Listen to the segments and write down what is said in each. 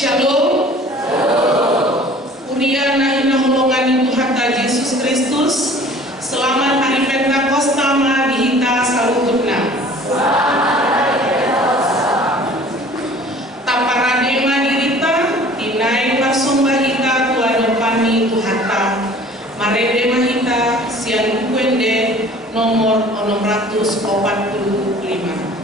Shalom. Urian nahina holongan Ibu Hatta Yesus Kristus. Selamat hari Pentakosta dihita salututna. Taparadema dirita dinai parsombahita tuan pani Ibu Hatta. Marede mahita sian bukuende nomor 645.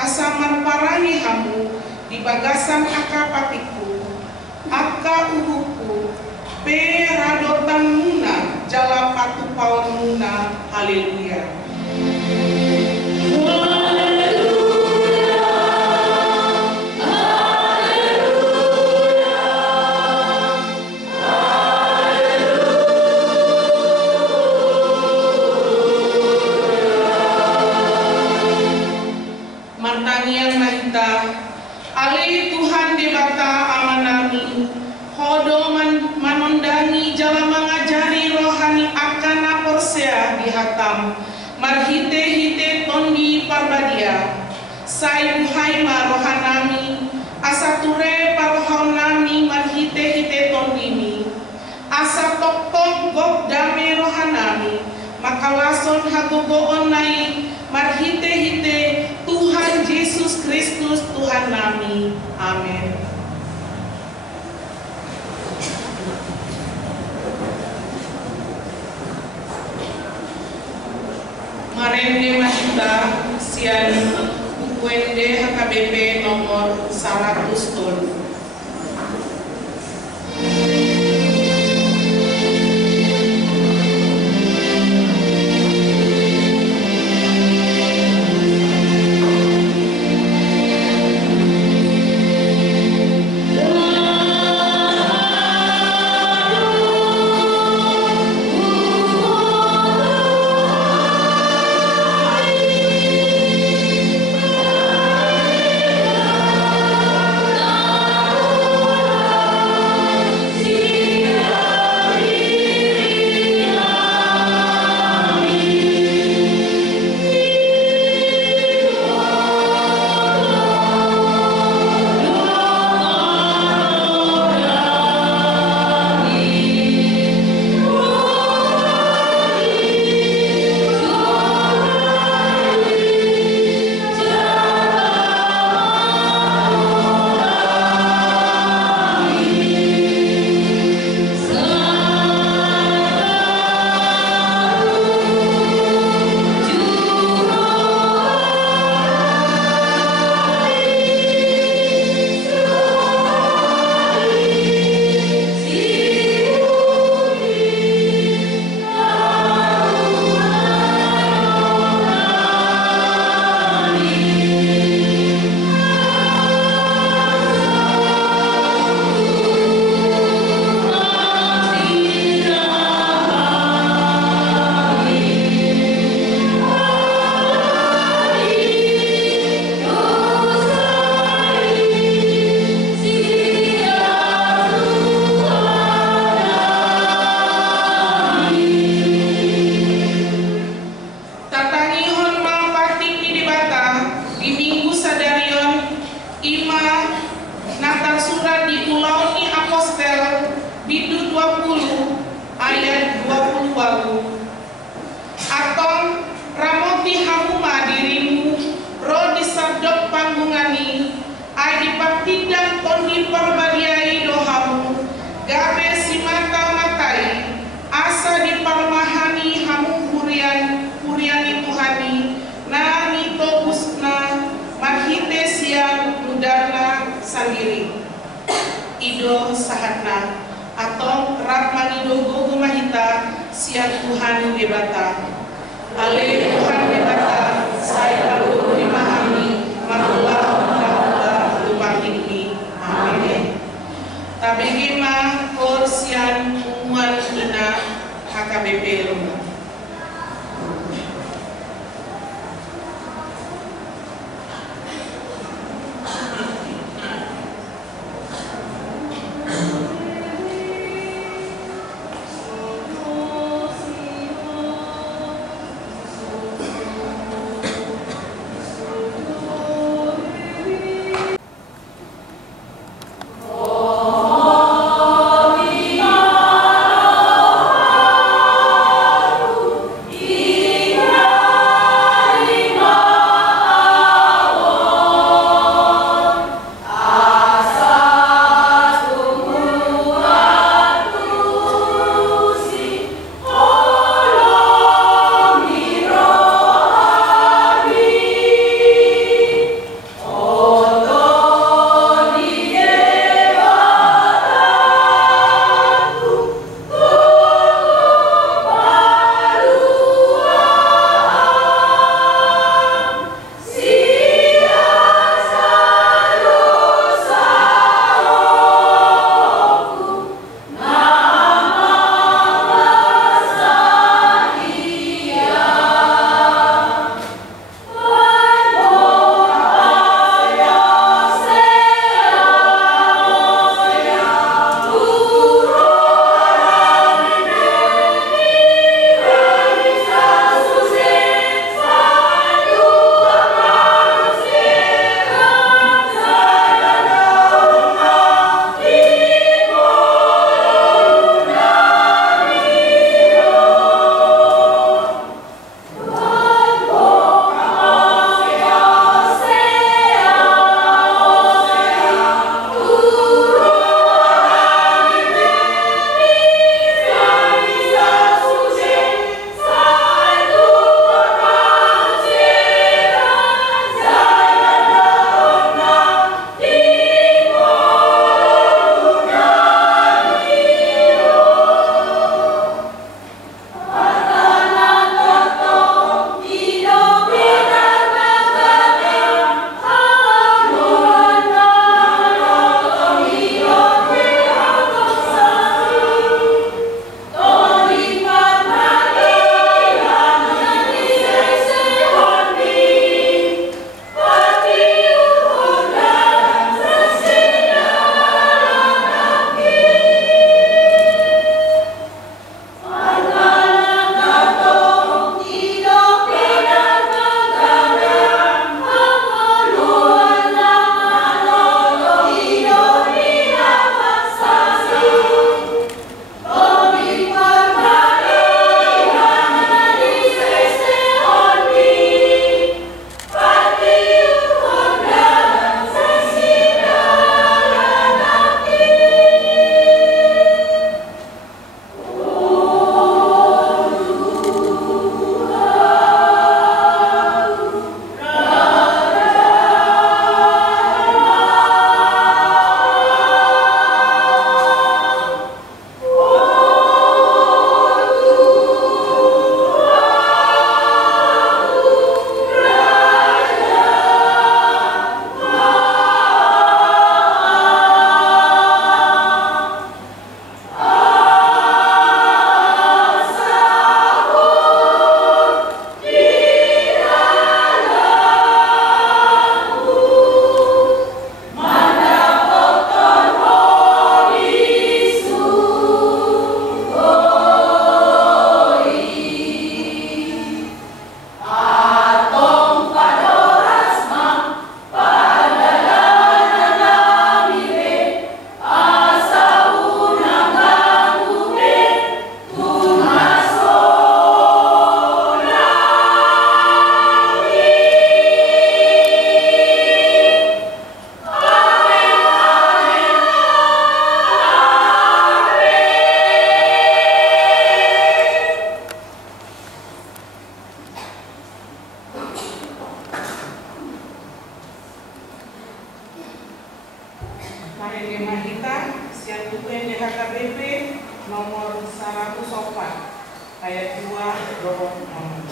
Asaman parani hamu di bagasan akapatiku, aka uhuku, peradotan muna, jala patu pawan muna, haleluya. Ali Tuhan debata amanami hodo manondangi jala mengajari rohani akan aporsea di hatam marhite hite tondi parbadia sai buhaima rohanami asature parohaunami marhite hite tondimi asa tok gok dame rohanami makawason hagogo onai marhite hite Tuhan Yesus Kristus Tuhan nami. Amin. Marende mahita sian UND HKBP nomor 100 ton. Ido sahatna atau Ratmanido Gogo Mahita siang Tuhan debata. Ale Tuhan debata, saya lalu dimahami, marulah lupa tinggi. Amin. Tabegi mah kor siang umuan ina HKBP rumah. Ayat 2 doa Muhammad.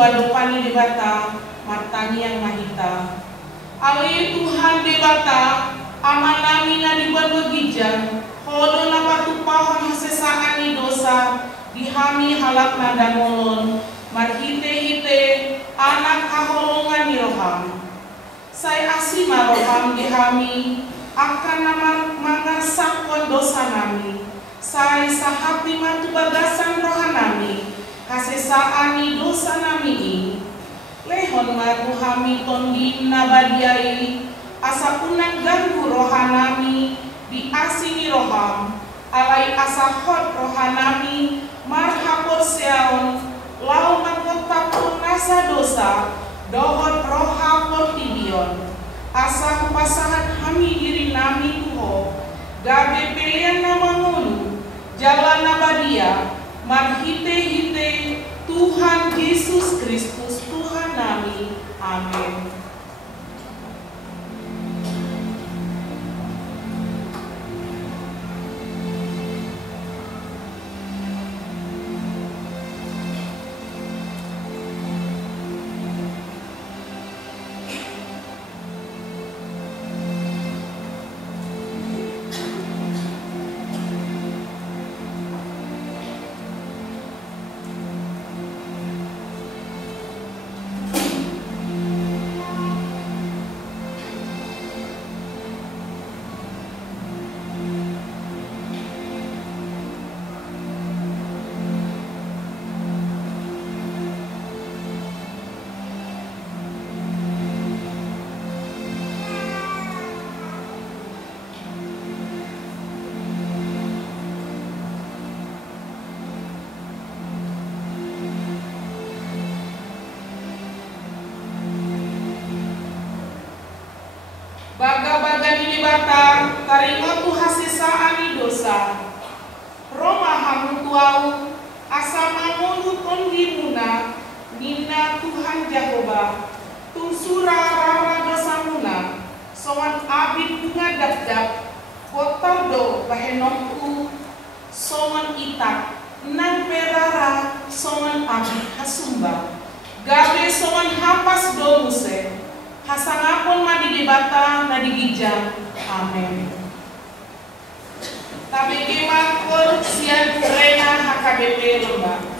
Adopani di bata, martani yang mahita. Ali Tuhan di bata, amanami na di bagigija, hodo na patupahon hasesaan ni dosa, dihami halak na dangolon, marhite-hite, anak kaholongan ni roham. Say asima roham dihami, akan nama mangasakon dosa nami, say sahati matubagasan rohanami, hasesaan ni dosa nami lehon matu hami tondin nabadiai asa unang ganggu rohanami di asini roham alai asa hot rohanami marhapor seaon lau mangkotapun nasa dosa dohot rohapor tibion asa kupasahan hami diri nami kuho gabe pelian nama ngunu jalan nabadia marhite-hite Tuhan Yesus Kristus Tuhan nami. Amin. Baga-baga di bata, taringotu hasisaan ni dosa. Roma hamu tuau, asa mangulu tondi muna, nina Tuhan Jehovah. Tunsura rara dosa muna, soan abid bunga dap-dap, kotor do bahenomku, songon itak, nan perara songon abi hasumba, gabe songon hapas domuse, hasangapon madigi bata nadigi jam. Amen. Tabege makor sian rena HKBP Lembah.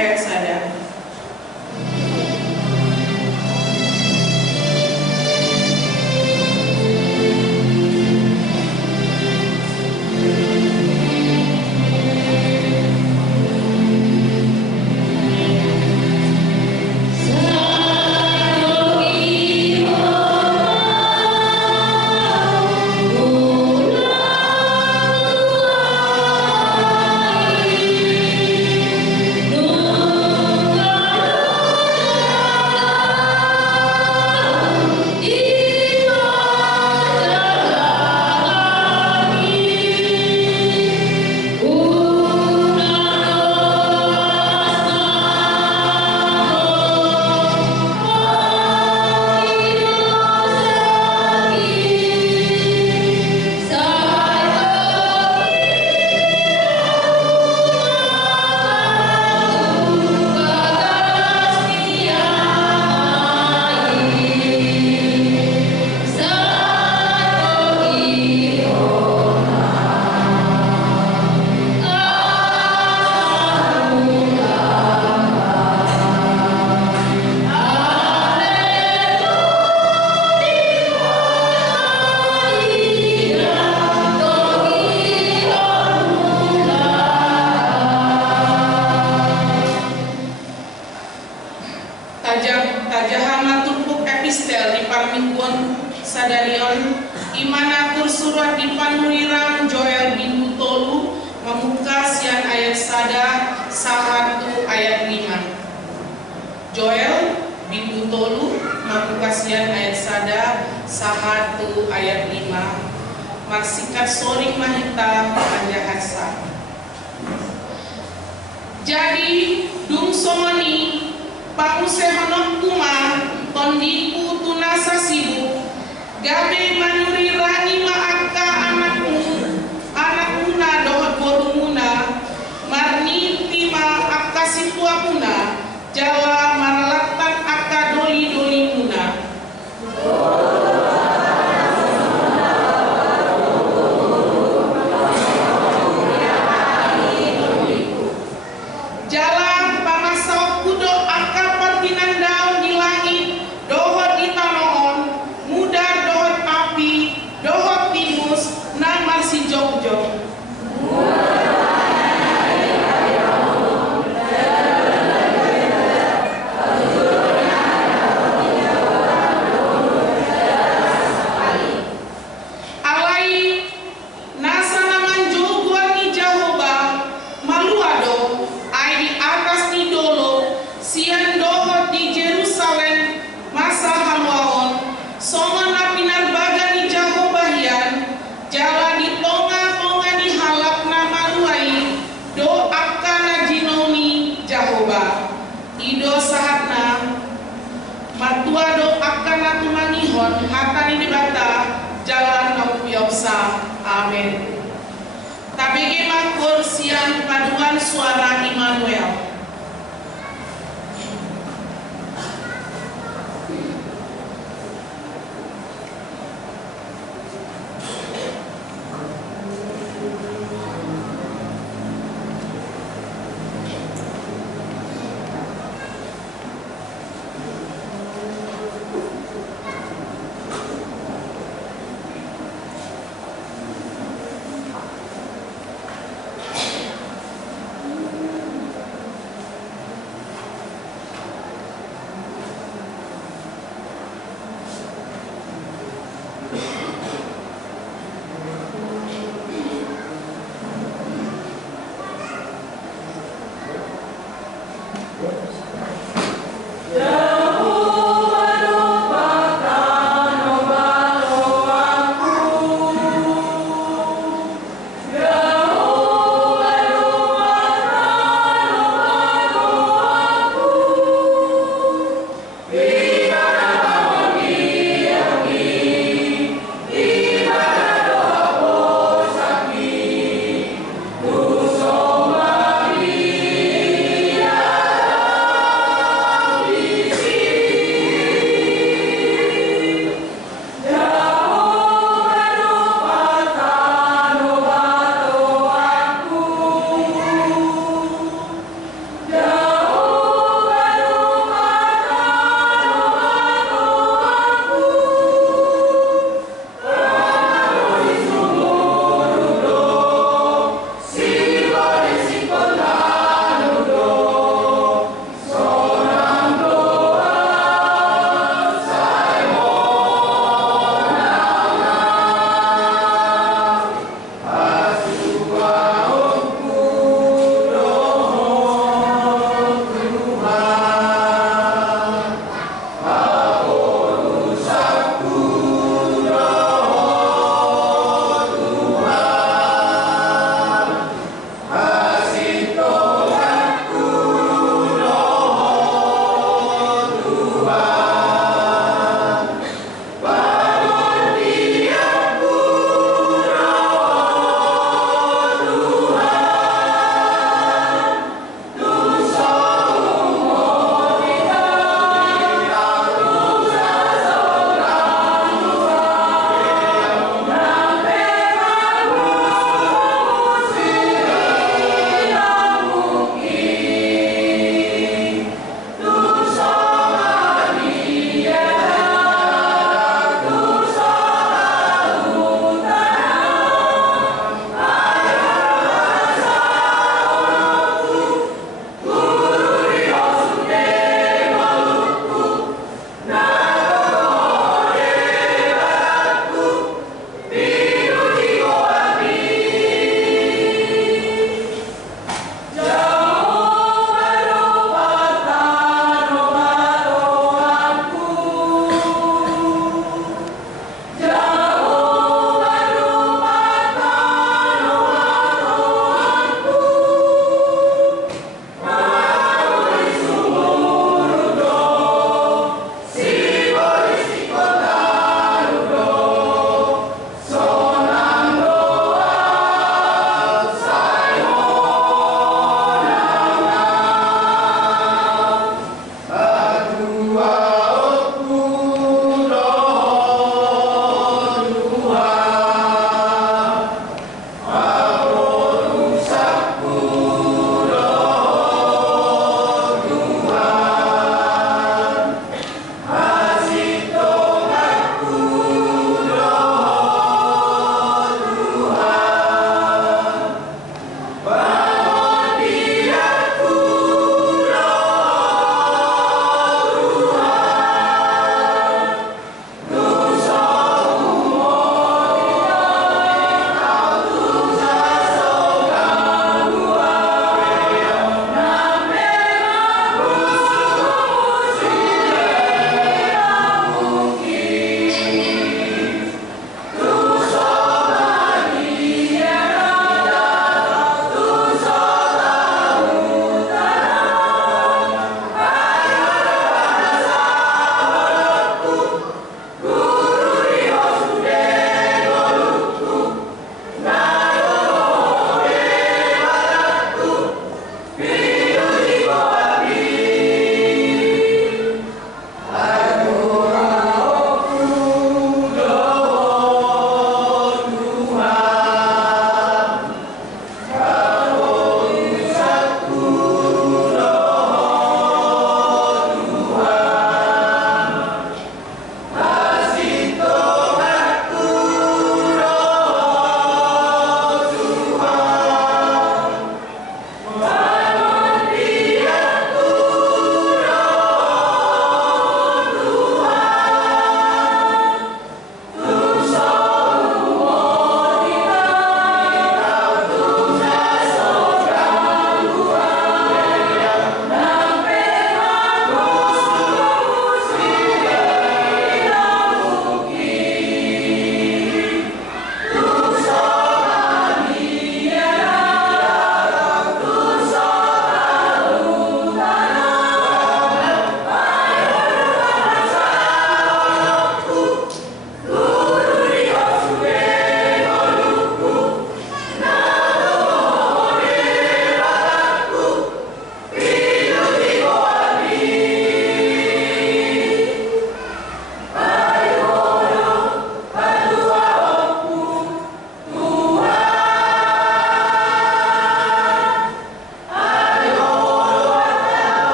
ayat sada. Tajahama tumpuk epistel di parmingguan sadarion imana kursurat di panurirang Joel bin Tolu membuka sian ayat sada 1 ayat 5. Joel bin Tolu membuka sian ayat sada 1 ayat 5. Maksikat soring mahita panjahasa. Jadi dung somoni pangusehanok kuma tondiku tunasa sibuk gabe manurirani maaka anakuna dohot borumuna marni tima akka situapuna jawa maralatan akka doli muna. Jalan pamasau kudo akka partinan daun di langit dohot di tanoon mudar dohot api dohot timus namar si jog-jog. Alai nasa naman joguan ni Jehovah maluado ay di atas ni dolo sian dohot di Jerusalem masa halwaon songa na pinarbaga ni Jehovah yan jala di tonga-tonga ni halap na maluai do akka na jinoni Jehovah ido sahatna matua do akka na tumangihon hata ni dibata jalan na upiopsa. Amin. Tabigi makur sian paduan suara Immanuel.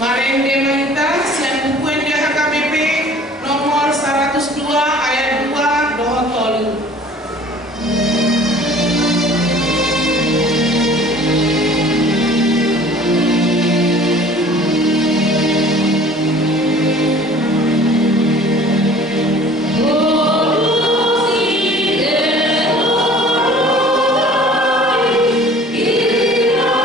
Marende Mahita sian bukuan dia HKBP nomor 102 ayat 2 doho tolu. Ira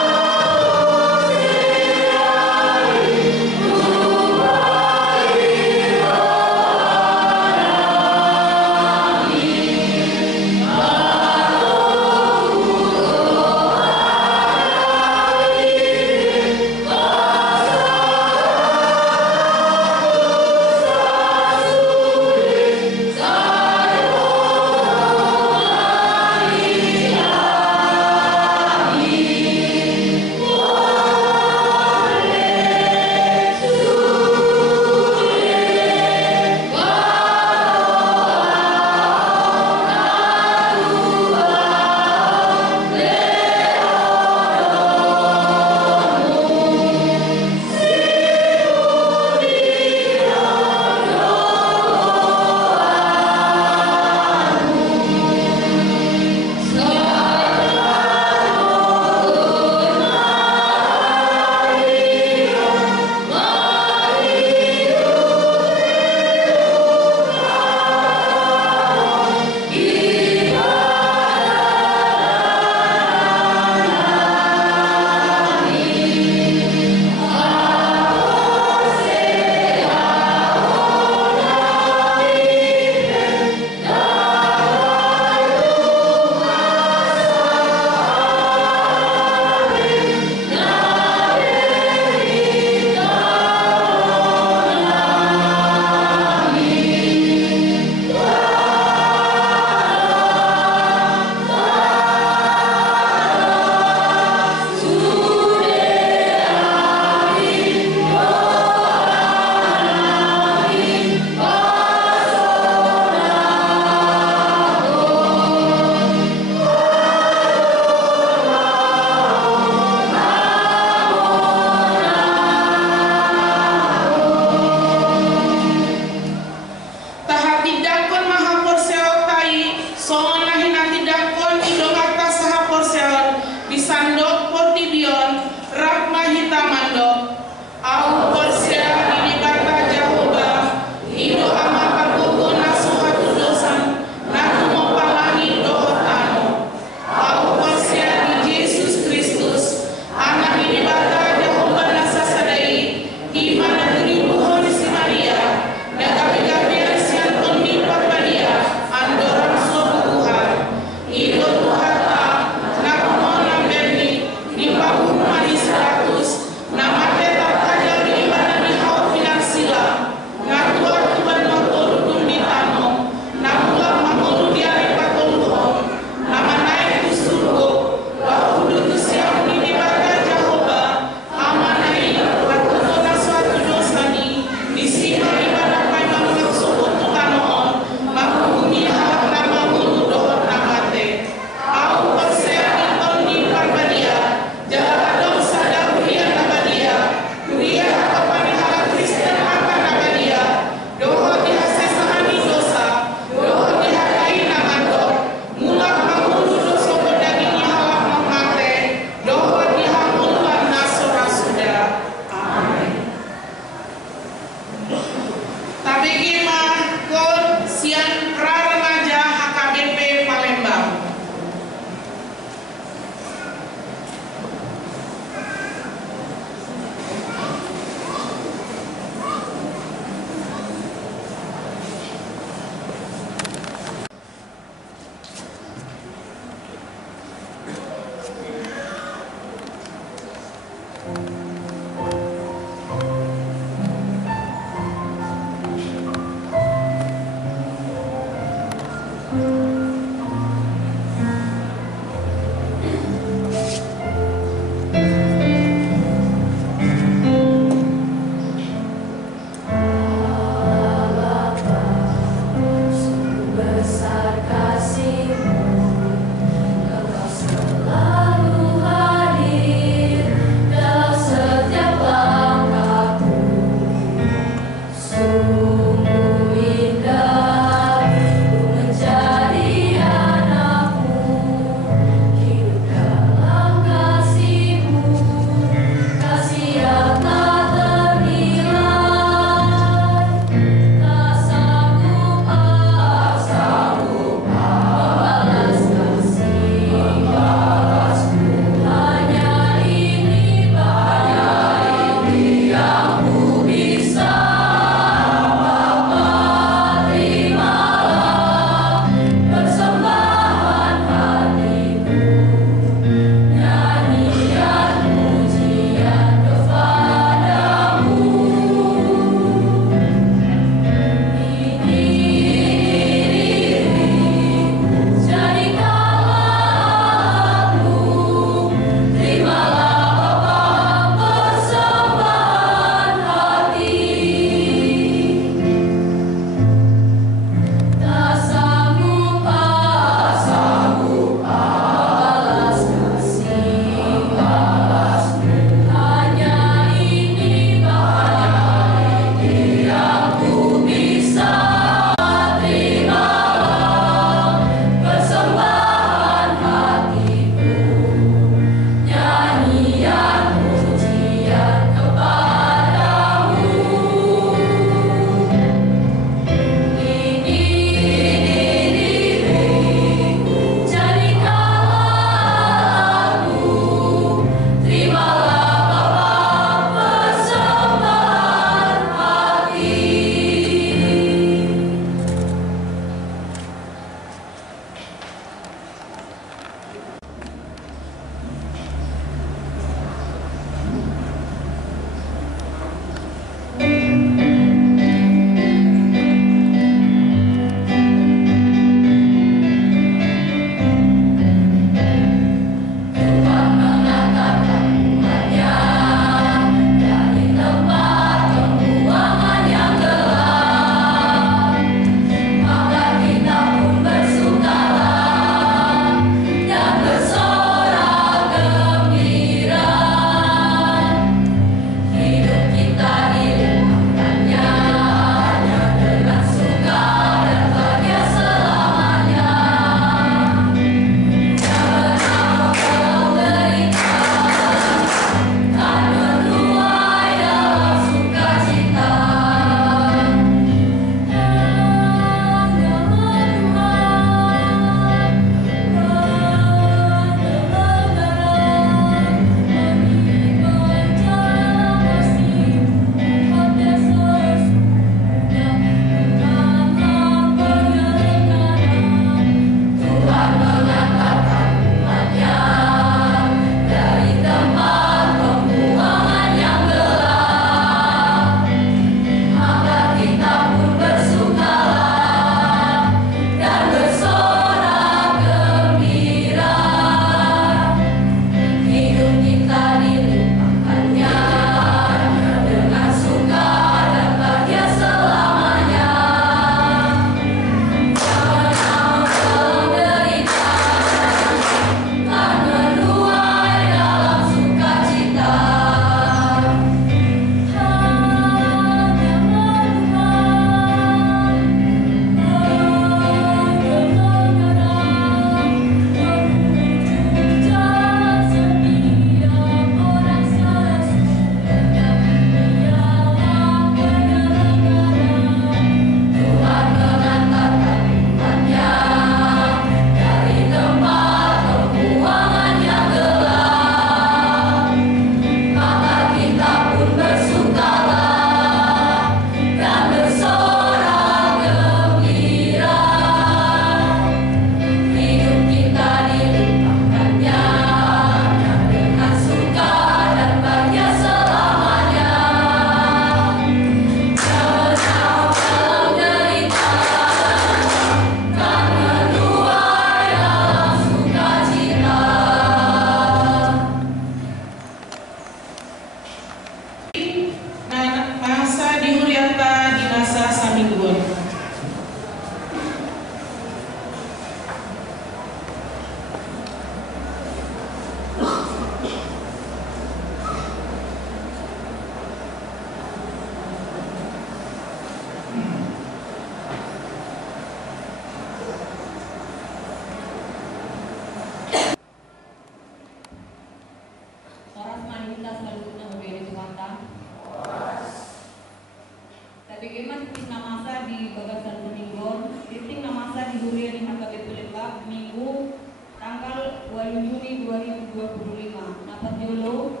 2025. Napa jolo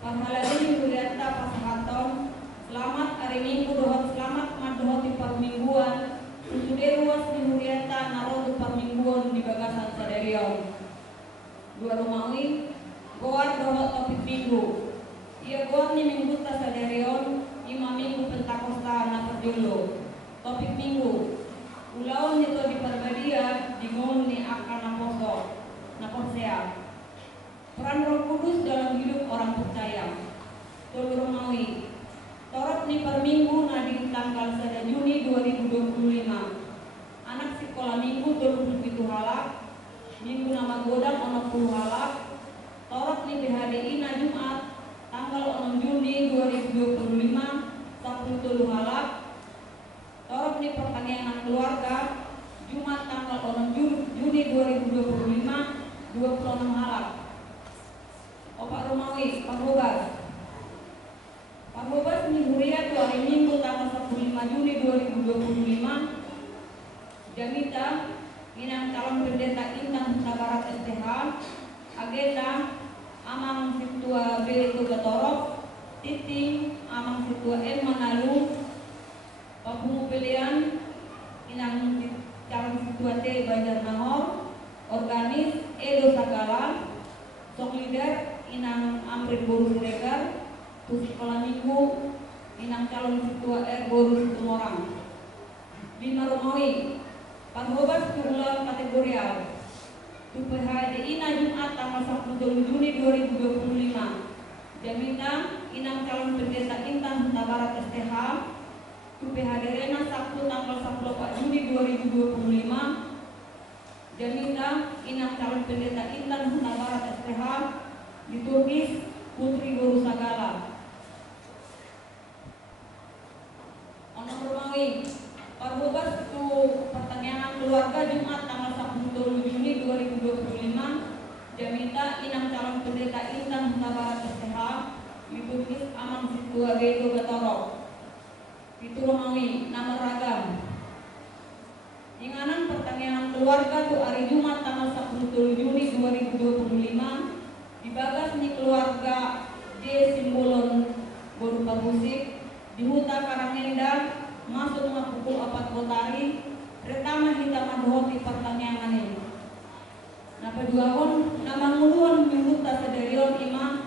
Parhaladini Huriata Pasahaton selamat hari Minggu dohot selamat madohot di parmingguan susude ruas di Huriata narodu parmingguan di bagasan sadarion dua rumawi goar dohot topik minggu ia goar ni minggu ta sadarion ima minggu pentakosta napa jolo topik minggu ulaon nito di parbadia di ngom ni akan naposea peran Roh Kudus dalam hidup orang percaya. Tolu Romawi. Torot ni per minggu nadi tanggal 1 Juni 2025. Anak sekolah minggu 27 halak. Minggu nama godang 60 halak. Torot ni BHDI na Jumat tanggal 6 Juni 2025 10 halak. Torot ni pertanian keluarga Jumat tanggal 6 Juni 2025 26 halak. Opak Romawi, Parbobas ni Huria tu hari Minggu tanggal 15 Juni 2025. Jamita Minang calon pendeta Intan Huta Barat STH. Agenda Amang Situa B Tugatorok. Titing Amang Situa M Manalu. Papungu pilihan Inang calon Situa T Banjar Nahor. Organis Edo Sagala. Sok leader Inang Amrit Boru Siregar, tu sekolah minggu Inang calon ketua R Boru Situmorang. Bima Romawi, Parbobas Turulan kategorial. Tu PHDI na Jumat tanggal 10 Juni 2025. Jamita Inang calon pendeta Intan Huta Barat STH. Tu PHDI na Sabtu tanggal 14 Juni 2025. Jamita Inang calon pendeta Intan Huta Barat STH. Liturgis Putri Boru Sagala. Onong Romawi Parbobas tu pertanyaan keluarga Jumat tanggal 10 Juni 2025. Jamita Inang calon pendeta Intan Huta Barat STH. Liturgis Amang Situa Bedo Gatorok. Itu Romawi nama ragam. Inganan pertanyaan keluarga tu hari Jumat tanggal 10 Juni 2025. Dibagas ni keluarga J Simbolon berupa musik di Huta Karangenda masuk pukul 4 kotari retama hitam adhoti pertanyaan ini. Napa juaon nama nguluan di Huta Sedarion Ima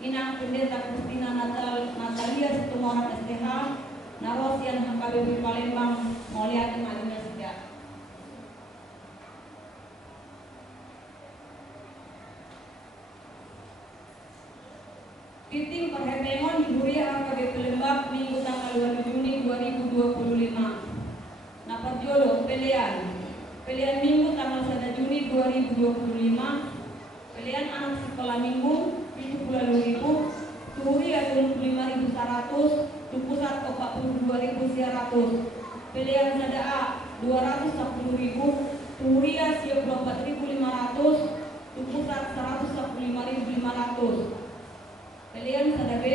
Inang pendeta Kristina Natalia Situmorang STH Narosian HKBP Palembang Moliati Madinah Sida. Titing perhetengon di Huria HKBP Lembak Minggu tanggal 2 Juni 2025. Napa jolo pilihan Minggu tanggal 1 Juni 2025. Pilihan anak sekolah Minggu 70.000. Huria 25.100. Pusat 42.100. Pilihan Sada A 210.000. Huria 24.500. Pusat 115.500. Pilihan Sada B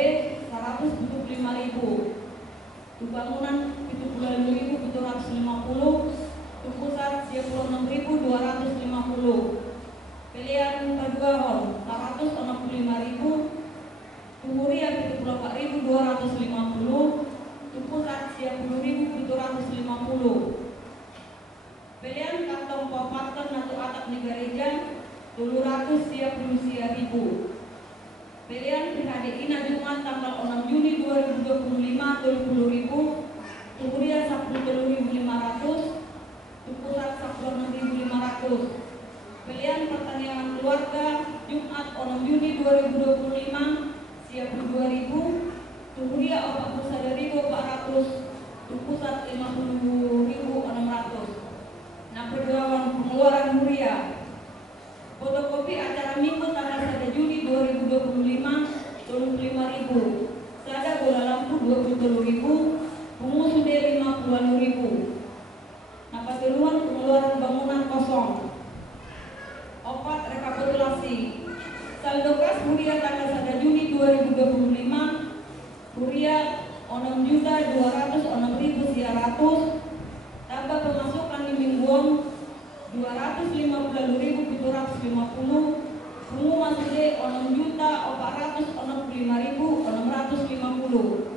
175.000. Bangunan 70.750. Pusat 26.250. Pilihan Paduahon 165.000. Huria 74.250. Pusat 10.750. Pilihan kantong Popatkan atau atap Negareja 700.000. Pilihan PHDI na Jumat tanggal 6 Juni 2025 20.000. Huria 10.500. Pusat 10.500. Pilihan pertanian keluarga Jumat 6 Juni 2025 siap 2.000. Huria 41.400. Pusat 50.600. Nah perjuangan pengeluaran Huria. Fotokopi acara Minggu tanggal 1 Juni 2025 25.000. Sada bola lampu 23.000. Pengusude 50.000. Nah paturuan pengeluaran bangunan kosong. Opat rekapitulasi. Saldo kas Huria tanggal 1 Juni 2025. Huria 6.206.100. Tambah pemasukan di mingguan 250.750. 6.465.650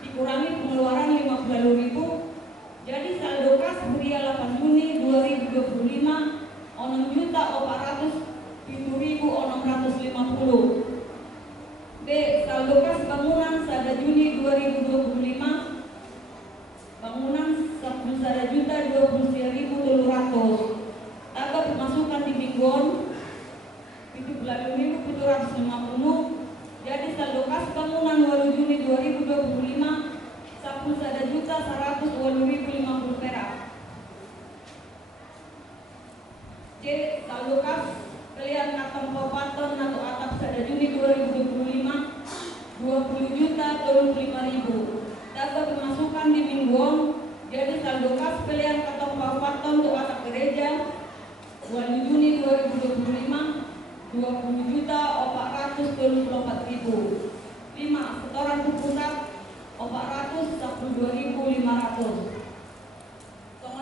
dikurangi pengeluaran 50.000, jadi saldo kas harian 8 Juni 2025 6.407.650. B. Saldo kas bangunan sada Juni 2025 bangunan sada juta 29.700. Tanggal pemasukan di mingguan 70.750. Jadi saldo kas bangunan 2 Juni 2025 10 sada juta 120.050 perak. C. Saldo kas kalian katong kabupaten atau atap sada Juni 2025 20 juta 35.000. Data pemasukan di mingguan, jadi saldo kas pilihan katong kabupaten untuk atap gereja 2 Juni 2025 20 juta 434.000. 5. Setoran pusat 412.500.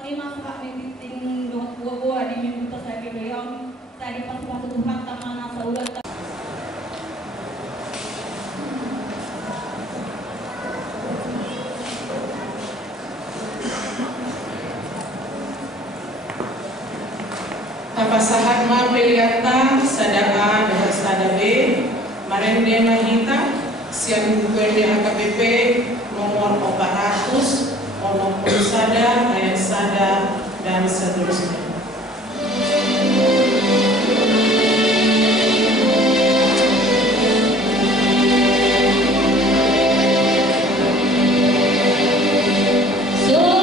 Lima hak meeting dua di minggu tersebut beliau tadi pas Tuhan tamana saulat. Tapasahat ma peliata sada A dan sada B marende mahita siang gubernur HKBP nomor 400 ono sada ayat sada dan seterusnya. Oh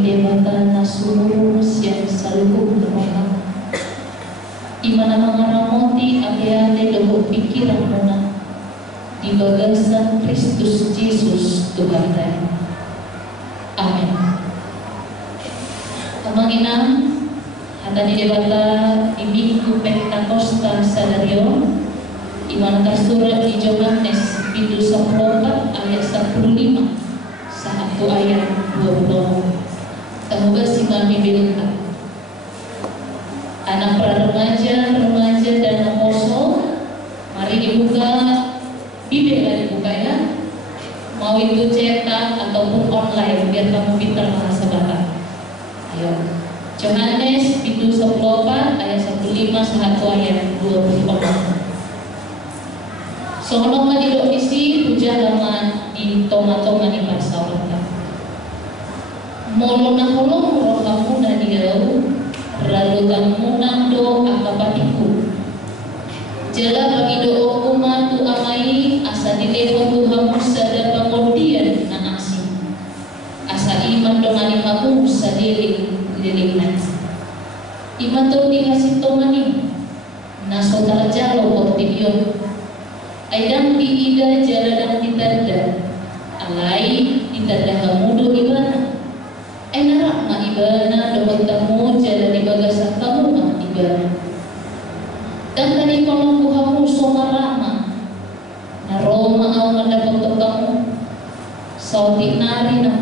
debatan nasurus yang selalu bermakna. Imana mangaramoti ake-ake doho pikiran muna di bagasan Kristus Yesus Tuhan tadi. Amin. Amanginam hata di debata di minggu Pentakosta Sadario imana kasura di Yohanes pintu 14 ayat 15 satu ayat 20. Semoga si kami berkat anak remaja dan apostol, mari dibuka Bibel, dibuka ya, mau itu cetak ataupun online biar kamu pintar bahasa Batak. Ayo, Yohanes pintu 14 ayat 15 satu ayat 20. Soalnya di dokisi pujangan di toma-toma di bahasa Batak. Molo naholong roh kamu na diau, lalu kamu nando akapatiku. Jala bagi doa kumatu amai asa dileho Tuhanmu sada pangodian na asi. Asa iman dongani kamu sadili lilingnan. Iman to dihasit tomani, naso tarjalo portibion. Aidang di ida jaladang ditanda, alai ditanda hamudo ibana. Enarak na ibana dohot tamu jala di bagasan kamu na ibana. Dan tadi kono kuhamu somarama, na Roma au mendapat kamu, sauti nari na.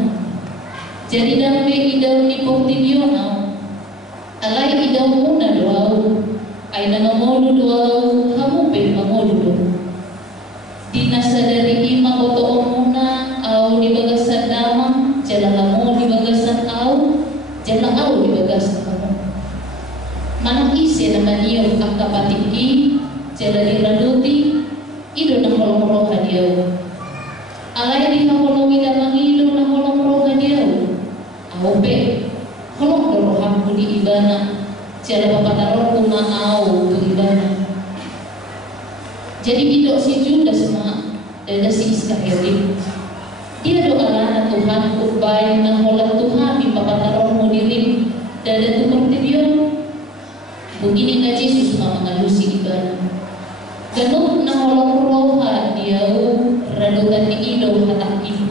Jadi dambe idau ni portibion au, alai idau muna doau, aina ngamodu doau hamu pe ngamodu doau. Dinasa dari ima boto omuna au di bagasan damang jala kamu di bagasan au jala au di bagasan kamu manang ise naman iyo akapatiki jala di raduti ido na holong-holong hadiaw alay di haholongi damang ido na holong-holong hadiaw au pe holong-holong ku di ibana jala papatarong kuma au ke ibana. Jadi hidup si Judas semua dan si Iskariot. Dia doalah Tuhan kubai nang holat Tuhan di papataron modirin dan tu pertibion. Begini ngaji Yesus mengalusi ibana. Ganung nang holong roha diau radutan di ido hatak ibu.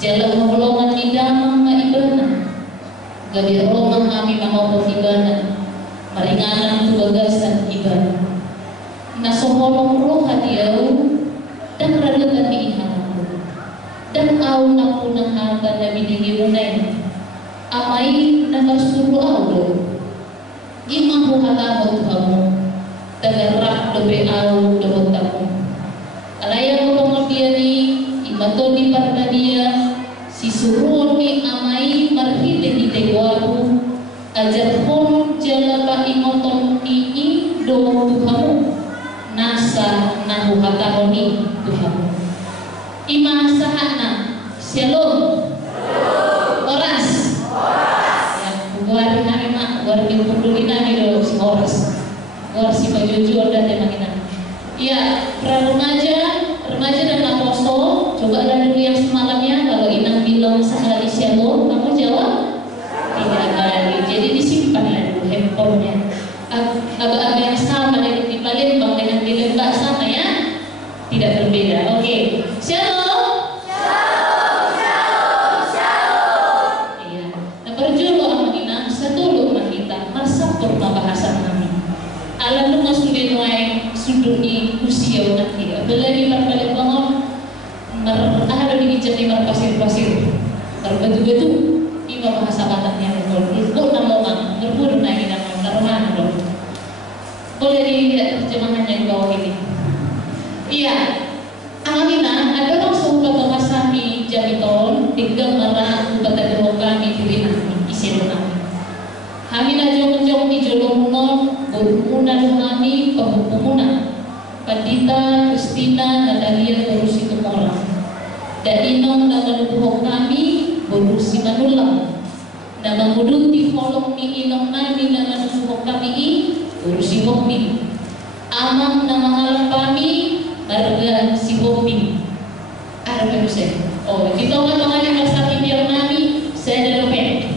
Jalan holongan di damang na ibana. Gabi romang kami mamau ibana. Maringanan tu bagasan ibana. Nasoholong roh hadiau dan radutan di ihanku dan au napunang hata na binigi munay amay nakasuro au imahu hatabot kamu tagarrak dobe au dobot kamu alayang pamodiani imato di pardadia si suruh ni amay marhide di teguaru ajar pon jalapa imoton ii do kamu nasa nahu hataroni Tuhan. Ima sahana shalom. Oras. Ya, buat hari mak, buat dipunduli nani do si oras. Buat si baju dan demangina. Iya, remaja dan apostol, coba ada dulu yang semalamnya kalau Inang bilang sekali shalom, kamu jawab tidak kali. Jadi disimpan dulu handphonenya. Agak-agak yang sama dari di Palembang dengan di Lembak sama ya, tidak berbeda. Oke, shalom. Iya. Nah berjulu amanina satu lu kita masa purna bahasa kami. Alam lu masudin wae suduni usia nanti. Apalagi Palembang ada di jadi pasir-pasir. Berbatu-batu ini bahasa Bataknya betul. Namongan berburu naik naruman dong. Boleh dilihat terjemahannya di bawah ini. Iya, Alamina ada orang suka bahasa di Jamiton, tiga marah pada doa kami di Binang, Isenuna. Hamina jong-jong di Jolongno, berhubungan kami penghukuman. Padita, Kristina, Natalia berusi kemora. Dan inong nama lubuh kami berusi manulang. Nama muduti holong ni inong nami nama lubuh kami urusi hobi. Amang nama halang kami harga si hobi. Ada saya. Oh, kita ngomong-ngomong masalah yang nami saya ada dompet.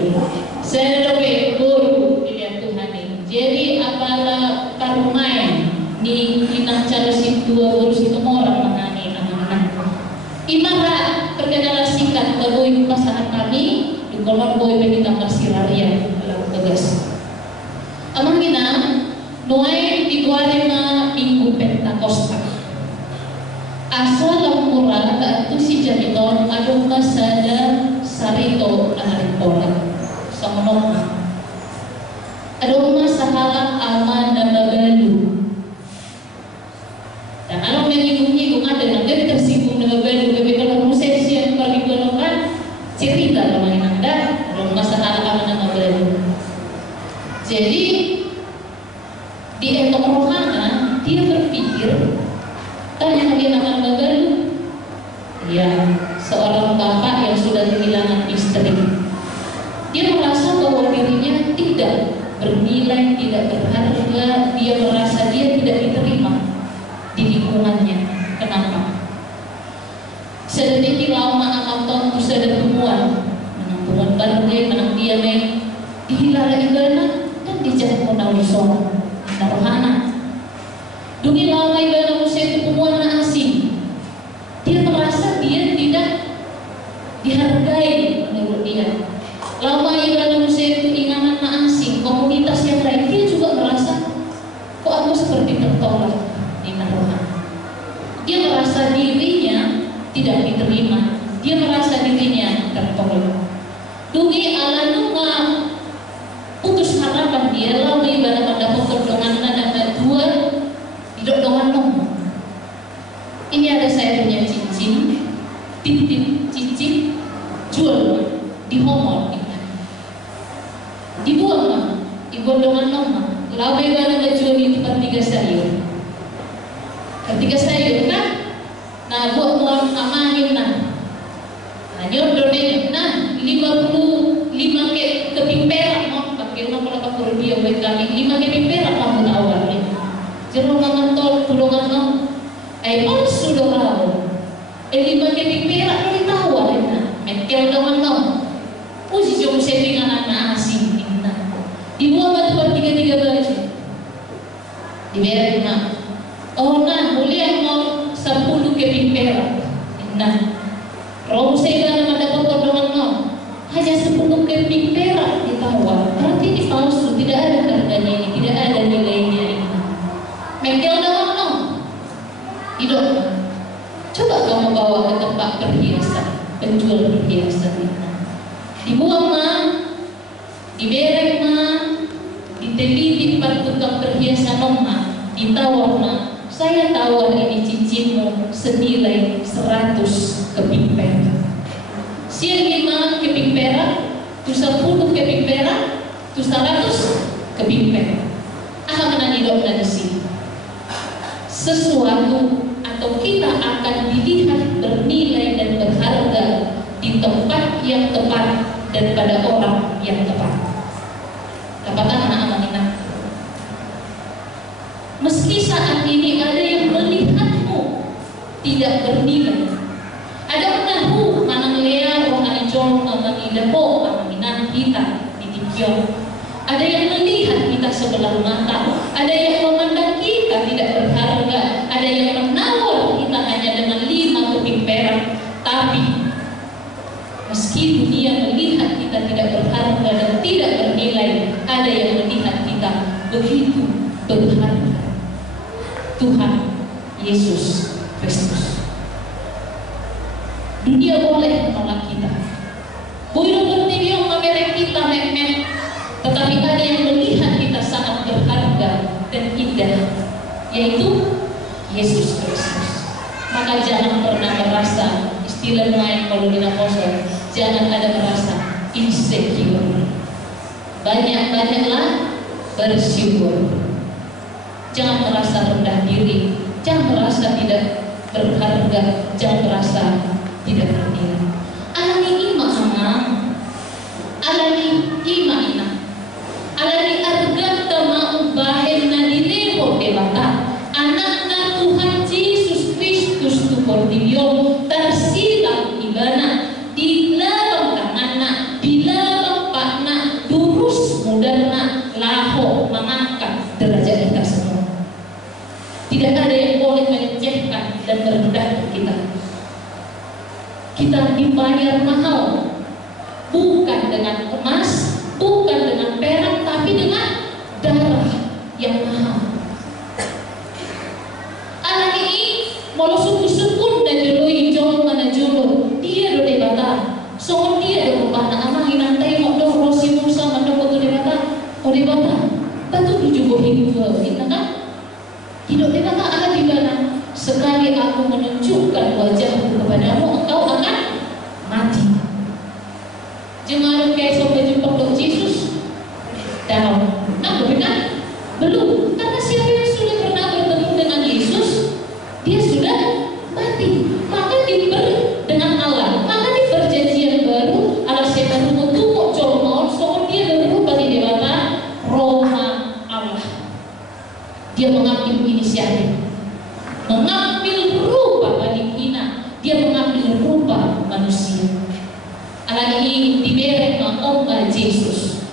dulu. Saya dobe guru dilihat Tuhan ini. Jadi apala karumai ni inang cara situ guru situ orang mengani anak-anak. Imara perkenalan singkat kagoi pasangan kami di kolom boy penita karsiraria lalu tegas. Amangina noai di guarema minggu Pentakosta. Asal lampura tak tu si jamiton adong masada sarito anaripora sama noma. Adong masahala aman dan babalu. Dan alam yang nyinggung ada nanti tersinggung dan babalu. Tapi kalau prosesi yang paling berlakukan cerita kalau yang anda adong masahala aman dan babalu. Jadi di etok rohana dia berpikir tanya dia akan babalu. Ya, seorang bapak yang sudah kehilangan istri. Dia merasa bahwa dirinya tidak bernilai, tidak berharga. Dia merasa dia tidak diterima di lingkungannya. Kenapa? Sedikit lama akan tahun sadar temuan, menang temuan barangnya, menang dia main dihilara-hilana dan dijadikan menawison narohana. Dungi lama ibana musia itu temuan na asing. Dia merasa dia tidak dihargai menurut dia. Lama ibana musia itu inganan na asing, komunitas yang lain, dia juga merasa kok aku seperti tertolak di narohana. Dia merasa dirinya tidak diterima. Dia merasa dirinya tertolak. Dungi alanu nga putus harapan dia lama ibana mendapat kondongan dan dua tidak dengan nomor. Ini ada saya punya cincin, titip cincin, jual di homol, dibuang lah, digondongan nomor. Lalu bagaimana jual di tempat tiga sayur. Ketika sayur kan, nah buat muam amanin nah, nyodone nah 55 keping perak mau pakai nomor apa dia buat kami 5 keping perak kamu awalnya. Jeruk mangantol tulungan no, pun sudah rawo. 5 keping perak no ditawar na, mekel dengan no. Uji jom settingan anak asing na. Dibuang batu 3 baju. Dibayar na. Oh na, boleh mau 10 keping perak. Na. Romo saya dalam mendapat kondongan no, hanya 10 keping perak ditawar. Berarti ini palsu, tidak ada harganya ini, tidak ada nilainya ini. Mekel dalam no, hidup. Coba kamu bawa ke tempat perhiasan, penjual perhiasan itu. Dibuang mah, diberek mah, diteliti tempat tukang perhiasan mah, ditawar mah. Saya tawar ini cincinmu senilai 100 keping perak. Siang 5 keping perak, tu 10 keping perak, tu 100 keping perak. Aha mana hidup di sini. Sesuatu atau kita akan dilihat bernilai dan berharga di tempat yang tepat dan pada orang yang tepat. Dapatkan anak-anak kita. Meski saat ini ada yang melihatmu tidak bernilai, ada menahu manang lea rohani jong manang idapo manang inan kita di tikyong. Ada yang melihat kita sebelah mata, ada yang memandang kita tidak berharga, ada yang menawar kita hanya dengan 5 keping perak. Tapi meski dunia melihat kita tidak berharga dan tidak bernilai, ada yang melihat kita begitu berharga. Tuhan Yesus Kristus. Dunia boleh menolak kita. Boleh bertimbang memerek kita mek-mek. Tetapi ada yang melihat kita sangat berharga dan indah, yaitu Yesus Kristus. Maka jangan pernah merasa, istilah lain kalau di Naposo, jangan ada merasa insecure. Banyak-banyaklah bersyukur. Jangan merasa rendah diri, jangan merasa tidak berharga, jangan merasa tidak bernilai. Alani ima amang, alani ima ina. Alani arga tama ubahen na dileho debata. Anak na Tuhan Yesus Kristus tu portibio tersilang ibana di dalam tangan, di dalam pak yang mahal, bukan dengan emas, bukan dengan perak, tapi dengan darah yang mahal. Anak ini mau suku-suku dan joloi jol mana jolo dia do debata, so dia do pana anak hinantai mau do rosi musa mana foto debata, o debata, batu tujuh bohing kita kan? Hidup debata ada di mana? Sekali aku menunjukkan wajahku kepadamu, engkau akan mati. Jangan kayak sampai jumpa Tuhan Yesus. Tahu? Nah, bukan? Belum. Karena siapa yang sudah pernah bertemu dengan Yesus, dia sudah mati. Maka diberi dengan Allah. Maka di perjanjian baru, Allah setan mengutuk colmon, soal dia berubah di dewata Roma Allah. Dia mengambil inisiatif, mengambil rupa balik hina, dia mengambil rupa manusia. Allah ini diberi nama Yesus.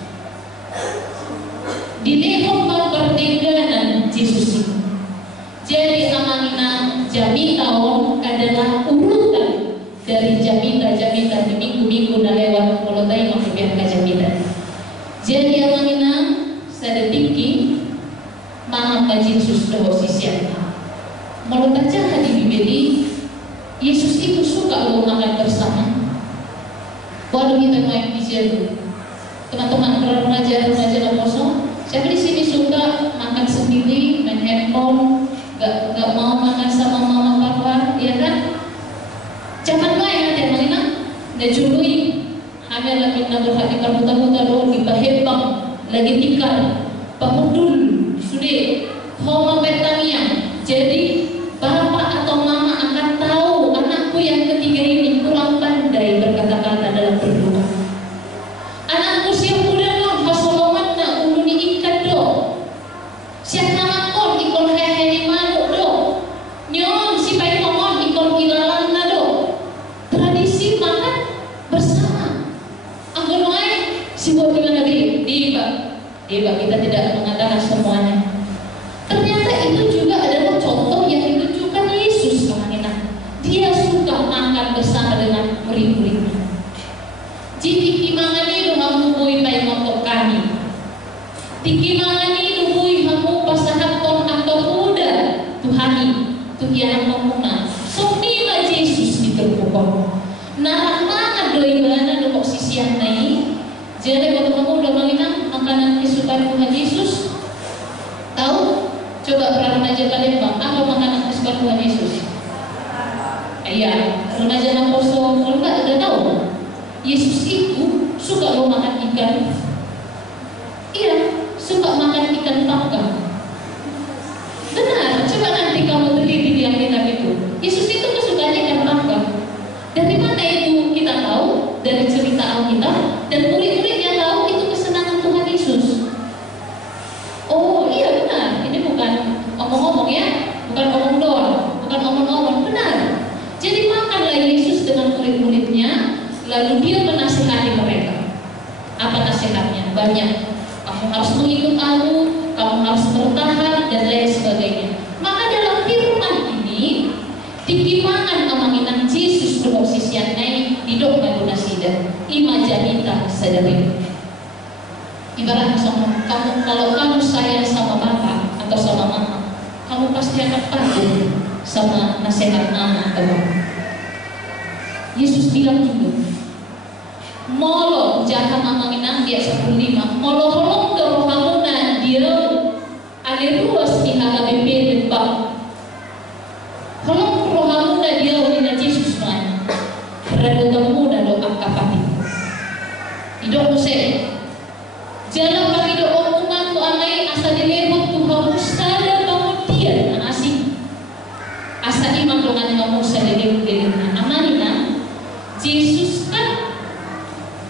Dilehong pertengganan Yesus ini. Jadi amanina jami tahun adalah urutan dari jamita-jamita di minggu-minggu na lewat mulai maksudnya ke jamita. Jadi amanina sadetiki mangapa Yesus doh sisian. Mau baca di Bibeli, Yesus itu suka lo makan bersama. Waduh kita main di sini, teman-teman remaja yang kosong. Siapa di sini suka makan sendiri, main handphone, gak mau makan sama mama papa, ya kan? Jangan main nanti malina, dan jului, hanya lagi nabuh di kamuta-muta doang di bahebang, lagi tikar, pamudul, sudah, homa betania. Jadi bapak atau mama akan tahu anakku yang ketiga ini kurang pandai berkata-kata dalam berdoa. Anakku siap muda loh, pasoloman na uluni ikan do. Siap nama kon ikon hehe manuk do. Nyon si pai ngomong ikon ilalang na do. Tradisi makan bersama. Anggun wae si buat tinggal nabi Diba kita tidak mengatakan semuanya. Ternyata itu juga adalah contoh yang ditunjukkan Yesus kemana. Dia suka makan bersama dengan murid-muridnya. Jadi kimangani kamu bui pai ngotok kami. Tikimangani bui kamu pasahat ton aktor muda Tuhani Tuhan memuna. Sokima Yesus diterpukau. Narang mangan doi mana dok sisian nai. Jadi kalau kamu udah menginang makanan kesukaan Tuhan Yesus, tahu? Coba para remaja Palembang, apa makanan kesukaan Tuhan Yesus? Iya, remaja yang kosong, kalau enggak udah tahu. Yesus itu suka lo makan ikan. Iya, suka makan ikan tangkap. Benar, coba nanti kamu teliti di Alkitab itu. Yesus itu kesukaannya ikan tangkap. Dari mana itu kita tahu? Dari cerita Alkitab, dan murid-muridnya tahu itu kesenangan Tuhan Yesus. Oh iya benar, ini bukan omong-omong ya, bukan omong doang, bukan omong-omong, benar. Jadi makanlah Yesus dengan murid-muridnya, lalu dia menasihati mereka. Apa nasihatnya? Banyak. Kamu harus mengikut aku, kamu harus bertahan dan lain sebagainya. Maka dalam firman ini, tikimangan amanginan Yesus bersisian naik hidup magunasida, imajanita sadari. Ibarat sama kamu, kalau kamu sayang sama bapak atau sama mama, kamu pasti akan patuh sama nasihat anak kamu. Yesus bilang juga, molo jahat amanginang dia 15, molo holong kerohamuna dia aliruas ihagabe dan bang. Holong kerohamuna dia ulina Yesus man, redotemu dan doa kapati. Hidup musik. Jalan kami doa umat tu anai asa dilebut tu harus sadar kemudian asing. Asa iman dengan kamu sadar dilebut amanina. Yesus kan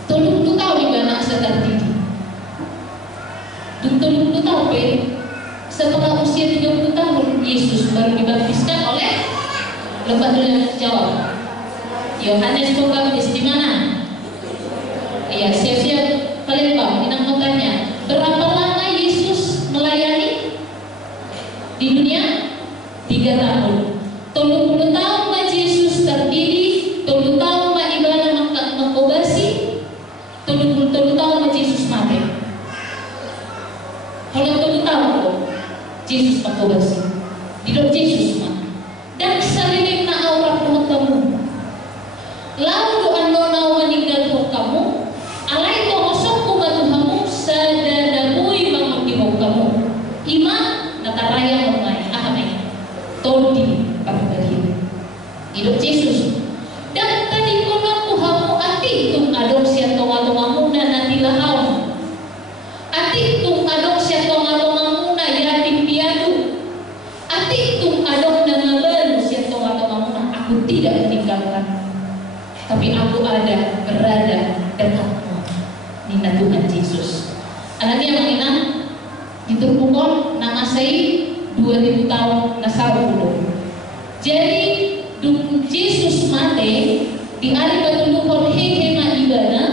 tolong tu tahu di mana asa tertiti. Tolong tu tahu setelah usia 30 tahun Yesus baru dibaptiskan oleh lembah jawab. Yohanes Pembaptis di mana? Iya, siap-siap Palembang. Inang tanya, berapa lama Yesus melayani di dunia? 3 tahun. 30 tahun Yesus terdiri, 30 tahun ibadah maka Tulu tahu na Jesus mati. Kalau tulu tahu ko, Jesus makubasi. Didok Jesus mati. Dan saliling na aurat doon kamu. Lalu doon na maninggal doon kamu. Alay ko masok ko matuhamu sa dadaboy mangutihog kamu. Ima nataraya mo ngay ahamay. Todi pagdalhin. Didok Jesus. Dan tadi ko na kuhamu ati itong adong siya tunga-tunga muna na tilahaw. Ati itong adong siya tunga-tunga muna yatim piado. Ati itong adong nangalan siya tunga-tunga muna. Aku tidak meninggalkan, tapi aku ada berada dekatmu. Nina Tuhan Yesus. Anak dia menginang diturunkan nama saya 2000 tahun nasabu. Jadi Yesus mati di hari ketulukan hema ibadah.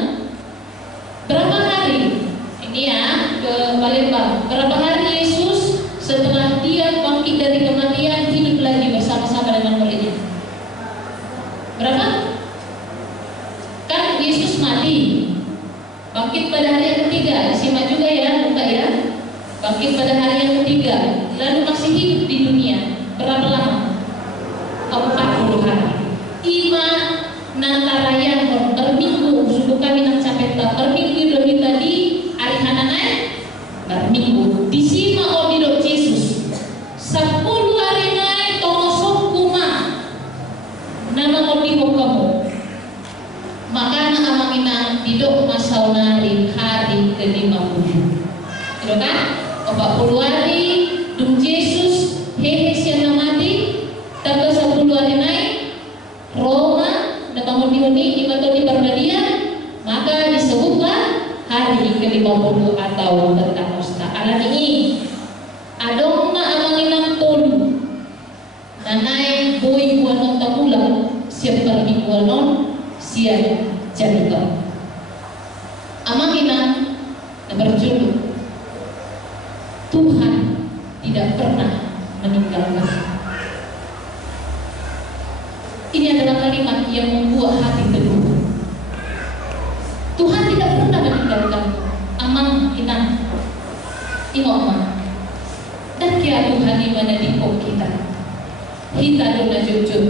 Berapa hari? Ini ya ke Palembang. Berapa hari Yesus setelah dia bangkit dari kematian hidup lagi bersama-sama dengan muridnya? Berapa? Kan Yesus mati, bangkit pada hari yang ketiga. Simak juga ya, buka ya. Bangkit pada hari yang ketiga, lalu masih hidup di dunia. Berapa lama? 40 hari. Ima natarayan berminggu subuh kami nang sampai berminggu demi tadi hari hananai berminggu disima odidok Yesus 10 hari naik tongosok kuma nama odihok kamu maka na amanginang didok masaunari hari ke-50 itu kan 40 hari dum Yesus hehe siya namati tambah 10 hari naik Roma nabangun dihuni ibadah di Pergadian, maka disebutlah hari ke-50 atau Pentakosta. Alat ini adong na amanginang tolu nanay boy buanon tamulang siap pergi buanon siap janito. Amanginang na berjudul Tuhan tidak pernah meninggalkan. Ini adalah kalimat yang membuat hati teduh. Tuhan tidak pernah meninggalkan. Amang inang, imam. Dan kia Tuhan di mana dikok kita. Kita dona jujur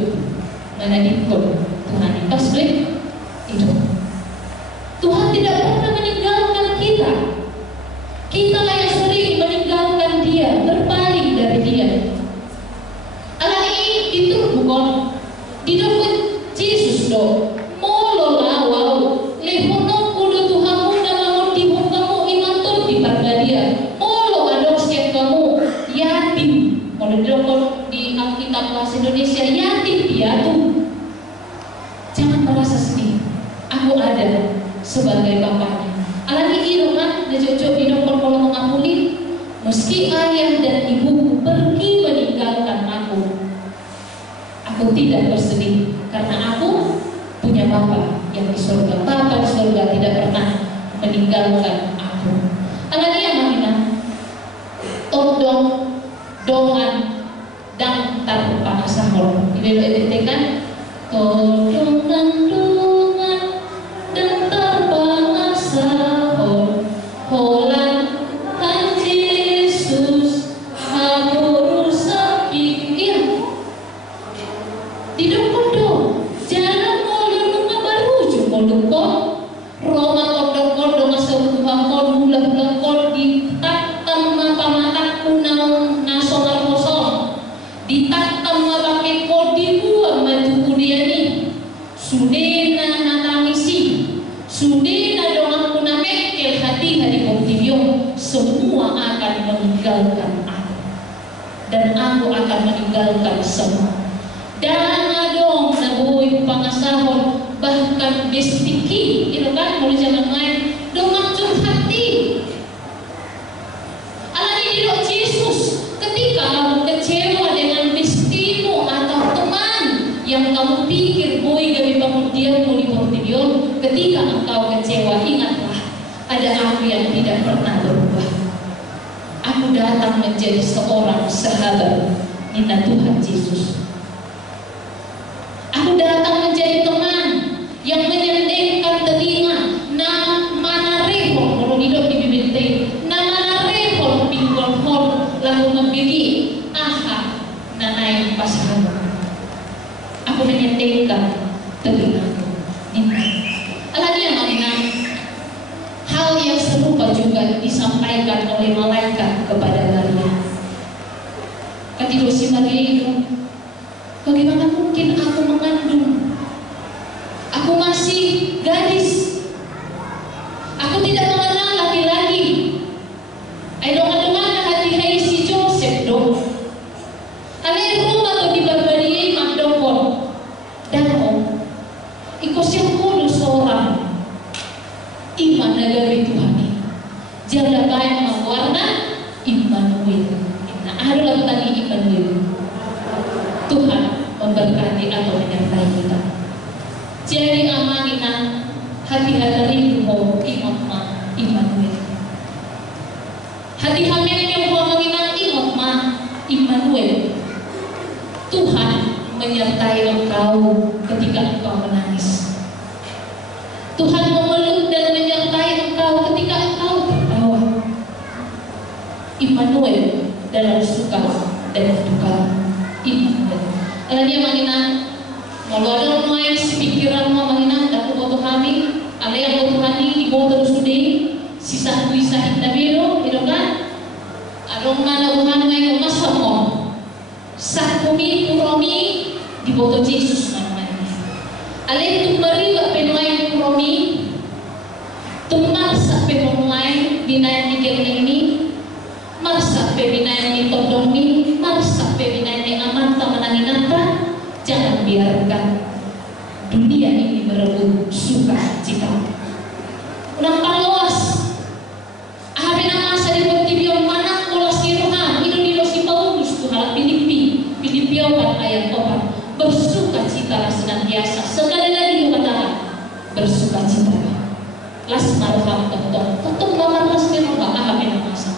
mana dikok Tuhan di paslik itu. Tuhan tidak pernah meninggalkan kita. Kita yang sering meninggalkan Dia, berpaling dari Dia. Alat ini itu bukan didapet Yesus do molo lawau lehono kudu Tuhanmu nama dihum kamu imantur di Pergadian molo adok siap kamu yatim kalau didapet di Alkitab bahasa Indonesia yatim piatu. Jangan merasa sedih, aku ada sebagai bapaknya. Alani iroman najocok didapet kalau mengampuni meski ayah dan ibuku pergi meninggalkan aku tidak bersedih karena aku punya Bapa yang di surga. Bapa di surga tidak pernah meninggalkan aku. Anak dia mana? Todong, dongan, dan tanpa asahol. Dibelok-belokkan todongan, dongan, dan tanpa asahol. Holan kan Yesus aku sakit. Tidak kodoh, jangan ngolong ngabaruju ngolong kok Roma kodong-kodong asal Tuhan kod bulan-bulan kod ditaktam mata-mata kunang nasional kosong ditaktam pakai kod dibuang maju kudiani sudena natamisi sudena dongan kunamekel hati-hati kontibiong semua akan meninggalkan aku dan aku akan meninggalkan semua. Dan adong nabuhay pangasahon bahkan bestiki itu kan mulai zaman main dongan curhati. Alat ini dok Yesus ketika kamu kecewa dengan bestimu atau teman yang kamu pikir boy gabi bangun dia mau diportidion, ketika engkau kecewa ingatlah ada aku yang tidak pernah berubah. Aku datang menjadi seorang sahabat Nina Tuhan Yesus. Aku datang menjadi teman yang menyendengkan telinga, apa juga disampaikan oleh malaikat kepada Maria. Ketika si Maria itu, bagaimana mungkin aku mengandung? Aku masih gadis. Aku tidak mengenal laki-laki. Dong hati hai si Joseph dong. Alai rumah atau di barbariai magdokon. Dan ikut siang kudus seorang iman negara Tuhan. Jangan baik warna Immanuel. Nah, adalah tadi Immanuel. Tuhan memberkati atau menyertai kita. Jadi amanina hati-hati mau imam Immanuel. Hati hamil yang mau mengingat imam Immanuel. Tuhan menyertai engkau ketika engkau menangis. Tuhan memeluk dan menyertai engkau ketika engkau tertawa. Immanuel dalam suka dan duka. Immanuel. Kalau dia mengingat, kalau ada orang yang sepikiran mau mengingat, aku butuh kami, ada yang butuh kami di bawah terus today, sisa tulisan Nabilo, itu kan? Ada mana orang yang masuk mau, sakumi puromi di bawah Yesus namanya. Ada itu meriba penuai puromi, tumar sampai penuai binayan di ini. Marsa pebinayan ni todong ni, marsa pebinayan ni amanta menanginanta. Jangan biarkan dunia ini merebut suka cita. Unang panglawas, ahabi na masa di pagtibiyaw manang mula si Rohan, inunilo si Paulus tuhala Filipi awan ayat 4, bersuka cita senantiasa. Sekali lagi katakan bersuka cita. Las maruham tetap lamar las ni Rohan, ahabi na masa.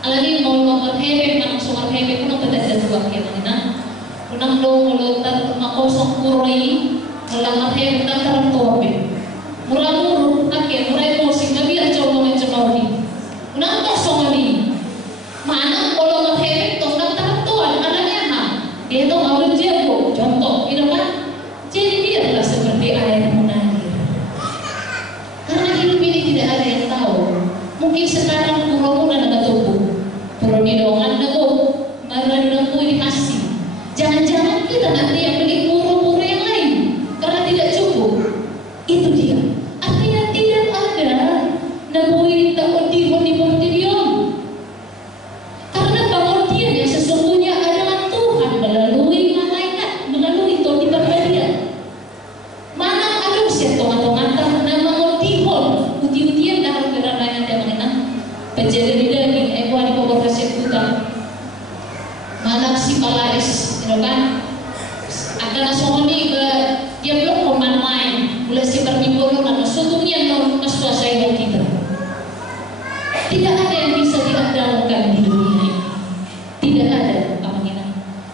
Alani mau nomor hebe manang sumar hebe kuno pada dua kemana kunang do mulutan makosong kuroi melamar hebe tak terang tobe murah ake murai posing nabi aja ngomong cenori kunang kosong ni mana kalau nomor hebe tos tak terang tuan anaknya ha dia tu mau jago contoh itu kan jadi biarlah seperti air mengalir karena hidup ini tidak ada yang tahu. Mungkin sekarang puromu dan ada tubuh puro di dongan nago marah dengan kue dikasih. Jangan-jangan kita nanti yang beli puro-puro yang lain karena tidak cukup. Itu dia. Artinya tidak ada nabui tak odihon di portibion. Karena pengertian yang sesungguhnya adalah Tuhan melalui malaikat, melalui Tuhan di barbarian. Mana ada usia tongan-tongan nama odihon uti-utian dalam keranaian yang mengenang penjaga di daging buah di pokok resep hutan manak si palaes itu kan akan asomoni dia belum koman main mulai si perminggu kan sutungnya no nasuasai kita tidak ada yang bisa diandalkan di dunia ini tidak ada apa kita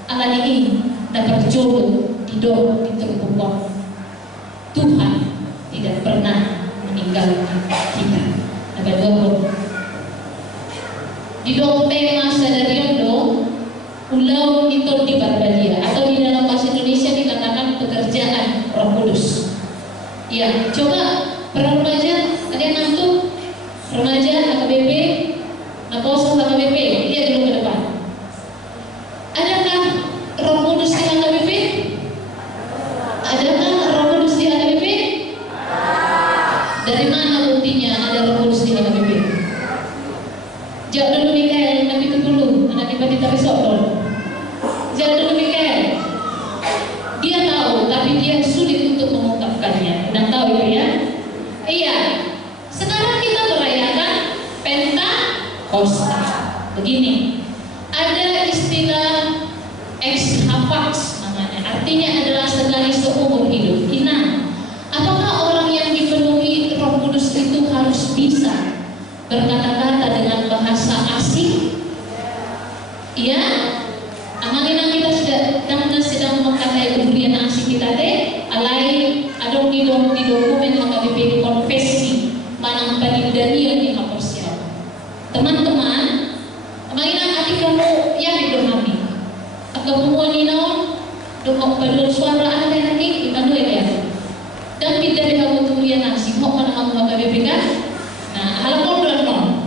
anak ini dapat jodoh didorong diterpukau Tuhan tidak pernah meninggalkan kita dapat jodoh di dalam tema Sadariondo ulau itu di barbadia atau di dalam bahasa Indonesia dikatakan pekerjaan Roh Kudus. Ya, coba para remaja ada yang ngantuk remaja AKBP, nakosa AKBP, lihat dulu ke depan. Adakah Roh Kudus di AKBP? Adakah Roh Kudus di AKBP? Dari mana buktinya ada Roh Kudus di AKBP? Jauh dulu Mikael, nanti itu dulu, anak kita ditarisok dulu. Jauh dulu Mikael. Dia tahu, tapi dia sulit untuk mengungkapkannya. Anda tahu itu ya? Iya. Sekarang kita merayakan Pentakosta. Begini, ada istilah ex-hafax namanya. Artinya adalah sekali seumur hidup. Nah, apakah orang yang dipenuhi Roh Kudus itu harus bisa berkata-kata dengan bahasa asing? Iya, amalina kita sedang mengkatai kebudayaan asing kita deh. Alai adong di dokumen mengabipi konfesi manang panindanian di manusia. Teman-teman, amalina adik kamu yang didohami. Agak pumuan inaon, dongok padul suara anak lagi Immanuel ya. Dan pindah di kamu tulian asing, mau mana kamu mengabipi kan? Nah, hal kau non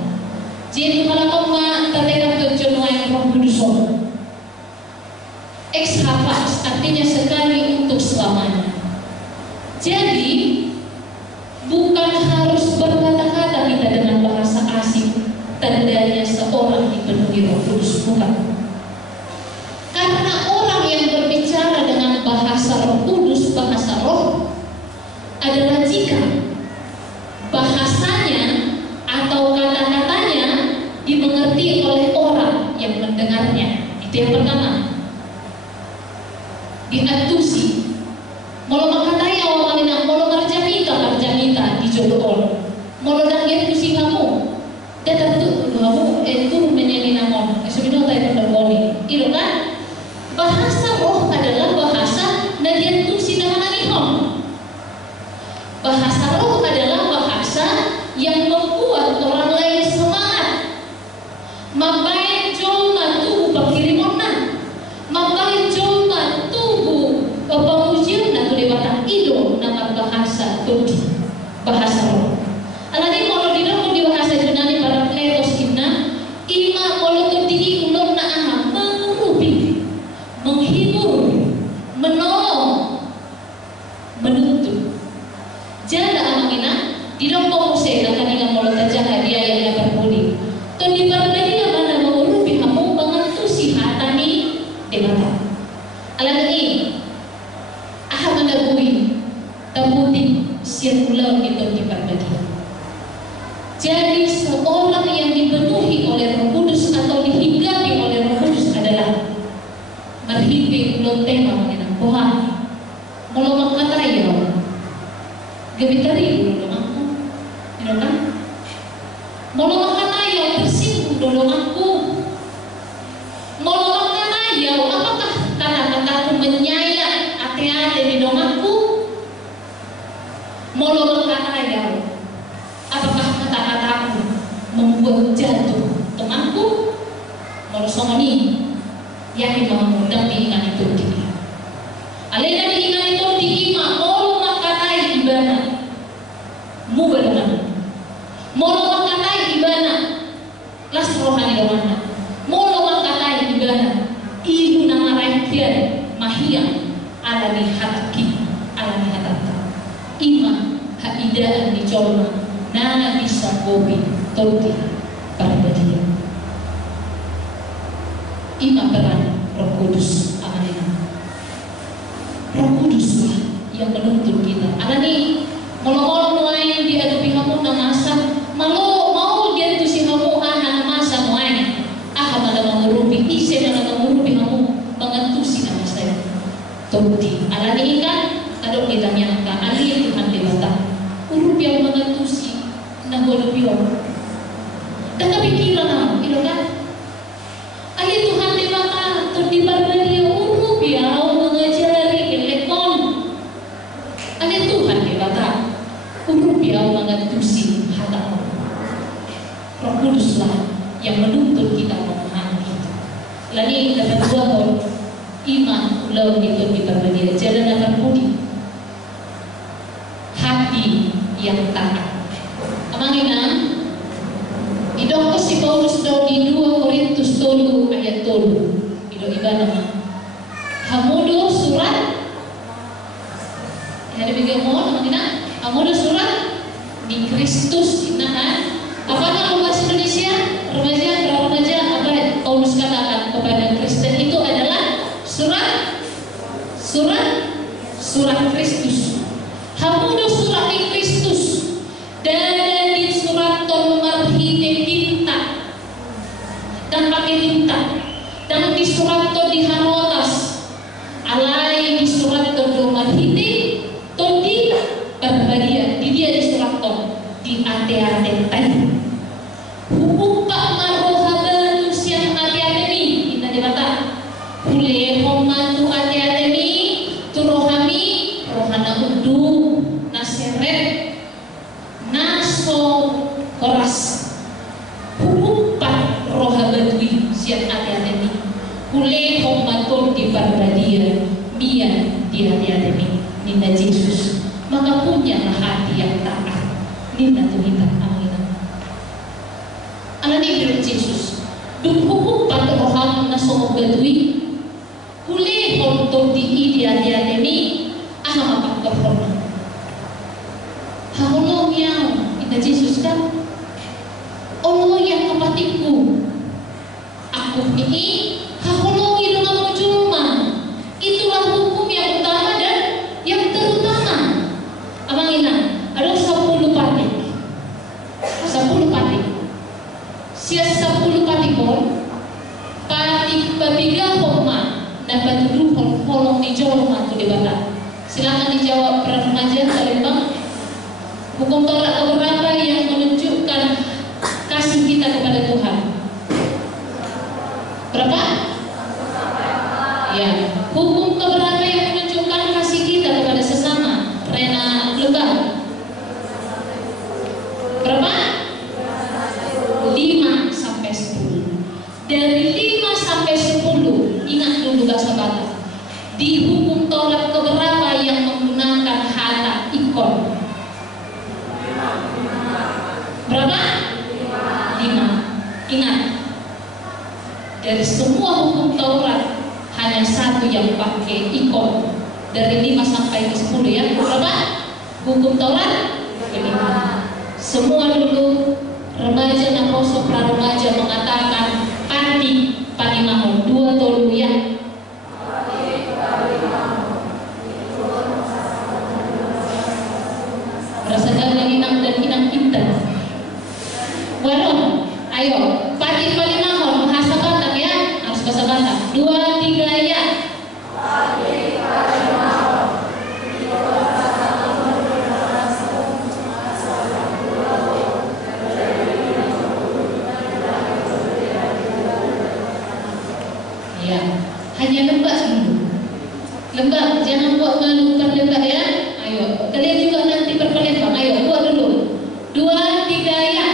Itu yang pertama. Diatusi. Molo makatai awal na molo marjamita dijodoh. Molo dan diatusi kamu. Dia tentu kamu itu menyanyi namon. Sebenarnya tayo perdeboni. Ilo kan? Bahasa roh adalah bahasa na diatusi nama nanihon. Bahasa roh adalah bahasa yang membuat orang lain semangat. Mabain joma tubuh pakirimona. Mabain joma tubuh pamujian na tulibata ido nama bahasa todi. Bahasa roh. Alani kalau di bahasa Yunani para kletos inna ima kalau todi ulun na aha mengurupi, menghibur, menolong, menuntut. Jada amangina di dalam komuse na kanina molo tajaha dia yang berpuli. Ton di barbadi mana mengurupi kamu mengentusi hatani debata. Alani aha menagui tabuti sirkular itu di barbadi. Jadi seorang yang dipenuhi oleh Roh Kudus atau dihinggapi oleh Roh Kudus adalah merhipi ulun tema mengenang Tuhan. Molo makatai ya. Gebitari ulun aku. You kan? Molo makatai ya tersinggung ulun aku. Molo makatai ya apakah kata-kataku menyayat ate-ate di domaku? Molo makatai ya apakah kata-kataku membuat jatuh temanku? Morosongani yakin mengundang diingat itu dia. Alena diingat itu diima molo makatai ibana mubadangan. Molo makatai ibana las rohani domana. Molo makatai ibana ilu nama raikian mahia alani hataki alani hatata. Ima haidaan dicolma na bisa gobi tauti barbadi. Ima peran Roh Kudus amanina. Roh Kuduslah yang menuntun kita. Anani molo-molo nuai dia tu pihamu na masa malo mau dia tu si hamu ana masa nuai. Aha mana mengurupi ise mana mengurupi hamu mengentusi na masa. Tauti. Anani ikan adok ditanya ka ali Tuhan dewata. Urup yang mengentusi na golupyo. Dan kepikiran aku, gitu kan? Ayat Tuhan dewata di barbadi urup ya mengajari elekon. Ayat Tuhan dewata urup ya mengentusi hatamu. Roh Kuduslah yang menuntut kita memahami itu. Lalu dapat buat iman ulau itu di barbadi jalan akan budi. Hati yang taat. Amangina idok si Paulus do di 2 Korintus 3 ayat 3 ido ibana hamudo surat hari bagaimana amangina hamudo surat di Kristus inahan apa nama bahasa Indonesia remaja apa Paulus katakan kepada Kristen itu adalah surat Kristus. Hamudo surat di Kristus dan di surat ton marhite tinta dan pakai tinta dan di surat ton di harotas alai di surat ton do marhite ton di berbadia di dia di surat ton di ate-ate tadi hukum pak marohaban usian ate-ate ni kita dibata hule homantu ate-ate ni turohami rohana udu naseret naso koras hukumpat roha badui siap hati-hati ni kule homaton di barbadia mian di hati-hati ni Nina Yesus maka punyalah hati yang taat Nina Tuhan amina alani bilang Yesus hukumpat roha naso badui kule homaton di hati-hati ni aha mapak rohana haulong yang kita Yesus kan Allah yang kepatiku aku ini haulong itu kamu cuma itulah hukum yang utama dan yang terutama amangina ada 10 patik sia 10 patikon patik papiga homa dapat duduk kolong di Jawa tu debata. Silakan dijawab para remaja Palembang. Hukum Taurat keberapa yang menunjukkan kasih kita kepada Tuhan? Berapa? Ya. Hukum keberapa yang menunjukkan kasih kita kepada sesama? Rena Lebang. Berapa? 5 sampai 10. Dari 5 sampai 10, ingat dulu bahasa Batak. Di hukum Taurat keberapa yang menggunakan kata ikon? Berapa? 5. Ingat, dari semua hukum Taurat hanya satu yang pakai ikon. Dari 5 sampai ke 10 ya. Berapa? Hukum Taurat 5. Semua dulu remaja dan pra remaja mengatakan pati mahon 2 tolu ya. Berdasarkan inang dan inang kita. Waron, ayo pati mahon bahasa Batak ya, harus bahasa Batak. 2, 3 ya. Ya, hanya lembak dulu. Lembak, jangan buat malu lembak ya. Ayo, kalian juga nanti berkelembang. Ayo, buat dulu. 2, 3 ya.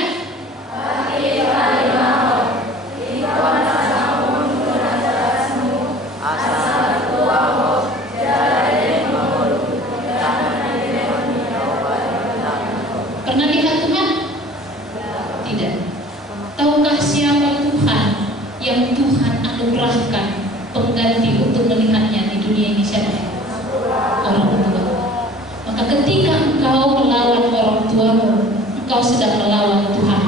Pernah lihat Tuhan? Tidak. Tahukah siapa Tuhan yang Tuhan anugerahkan pengganti untuk melihatnya di dunia ini? Siapa? Orang tua. Maka ketika engkau melawan orang tuamu, engkau sedang melawan Tuhan.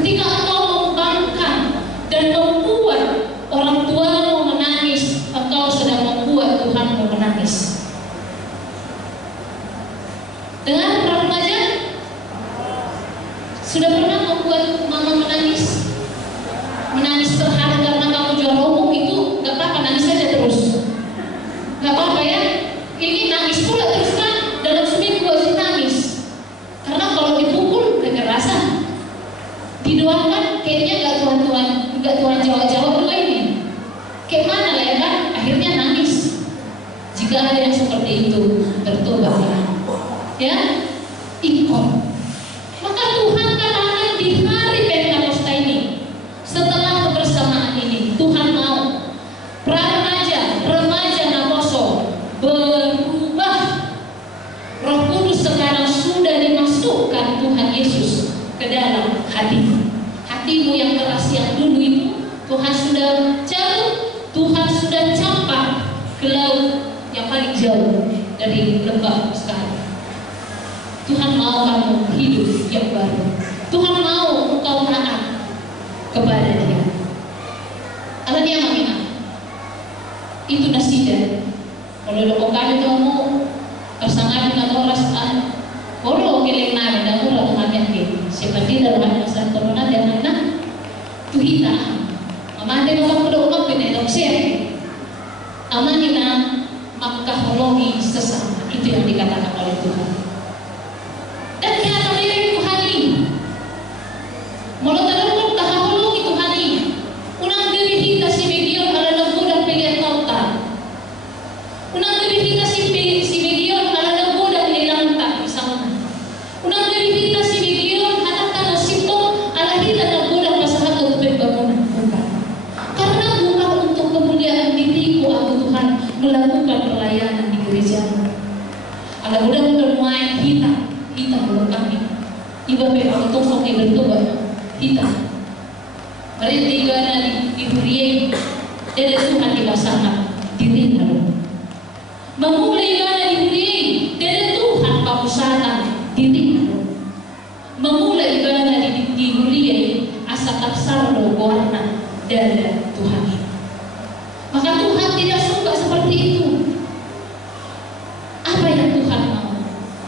Ketika engkau membangkang dan membuat orang tuamu menangis, engkau sedang membuat Tuhanmu menangis. Dengar para remaja? Sudah pernah membuat mama menangis? Menangis terharu karena kamu juara umum itu gak apa-apa, nangis saja terus. Gak apa-apa ya. Ini nangis pula terus kan, dalam seminggu harus nangis. Karena kalau dipukul kekerasan, didoakan kayaknya gak Tuhan jawab doa ini. Kayak mana lah ya kan? Akhirnya nangis. Jika ada yang seperti itu, bertobatlah. Ya, ikon. Maka Tuhan katakan di hari Pentakosta ini, setelah kebersamaan ini, Tuhan mau remaja Naposo berubah. Roh Kudus sekarang sudah dimasukkan Tuhan Yesus ke dalam hatimu. Hatimu yang keras yang dulu itu Tuhan sudah cabut, Tuhan sudah campak ke laut yang paling jauh dari lembah sekarang. Tuhan mau kamu hidup yang baru. Tuhan mau engkau taat kepada Dia. Ala dia mamina. Itu nasida. Kalau kami kamu pasangan dengan orang kalau milik nabi dan orang mengajar ke seperti dalam masa corona dan mana tu kita. Amande makam kedua pindah dokser. Amanina makahologi sesama, itu yang dikatakan oleh Tuhan. Dan kita mirip Tuhan ini. Mulut terlalu tahahologi Tuhan ini. Unang diri kita si Begion ala lembu dan pilihan kauta. Unang diri kita si Begion ala lembu dan lilang tak sama. Unang diri kita si Begion anak tanah sito ala kita lembu dan masalah untuk bangunan. Bukan. Karena bukan untuk kemuliaan diriku aku Tuhan melakukan pelayanan di gereja. Ala mudah-mudahan main kita belum kami. Iba memang tosok yang bertobat kita. Berhenti gana diberi dan Tuhan dipasangan diri lalu. Memulai gana diberi dan Tuhan pamusatan diri lalu. Memulai gana diberi asa taksardo warna dada Tuhan. Maka Tuhan tidak suka seperti itu. Apa yang Tuhan mau?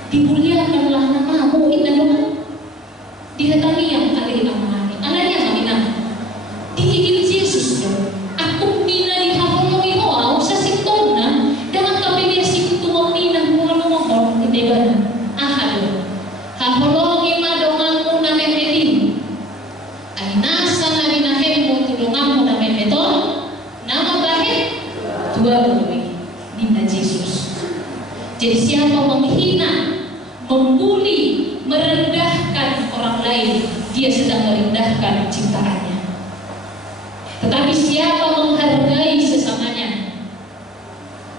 Dimuliakanlah namamu innahu dihatangi yang kali amanani. Anaknya aminah. Di Injil Yesus menyadari dia sedang merendahkan ciptaannya. Tetapi siapa menghargai sesamanya,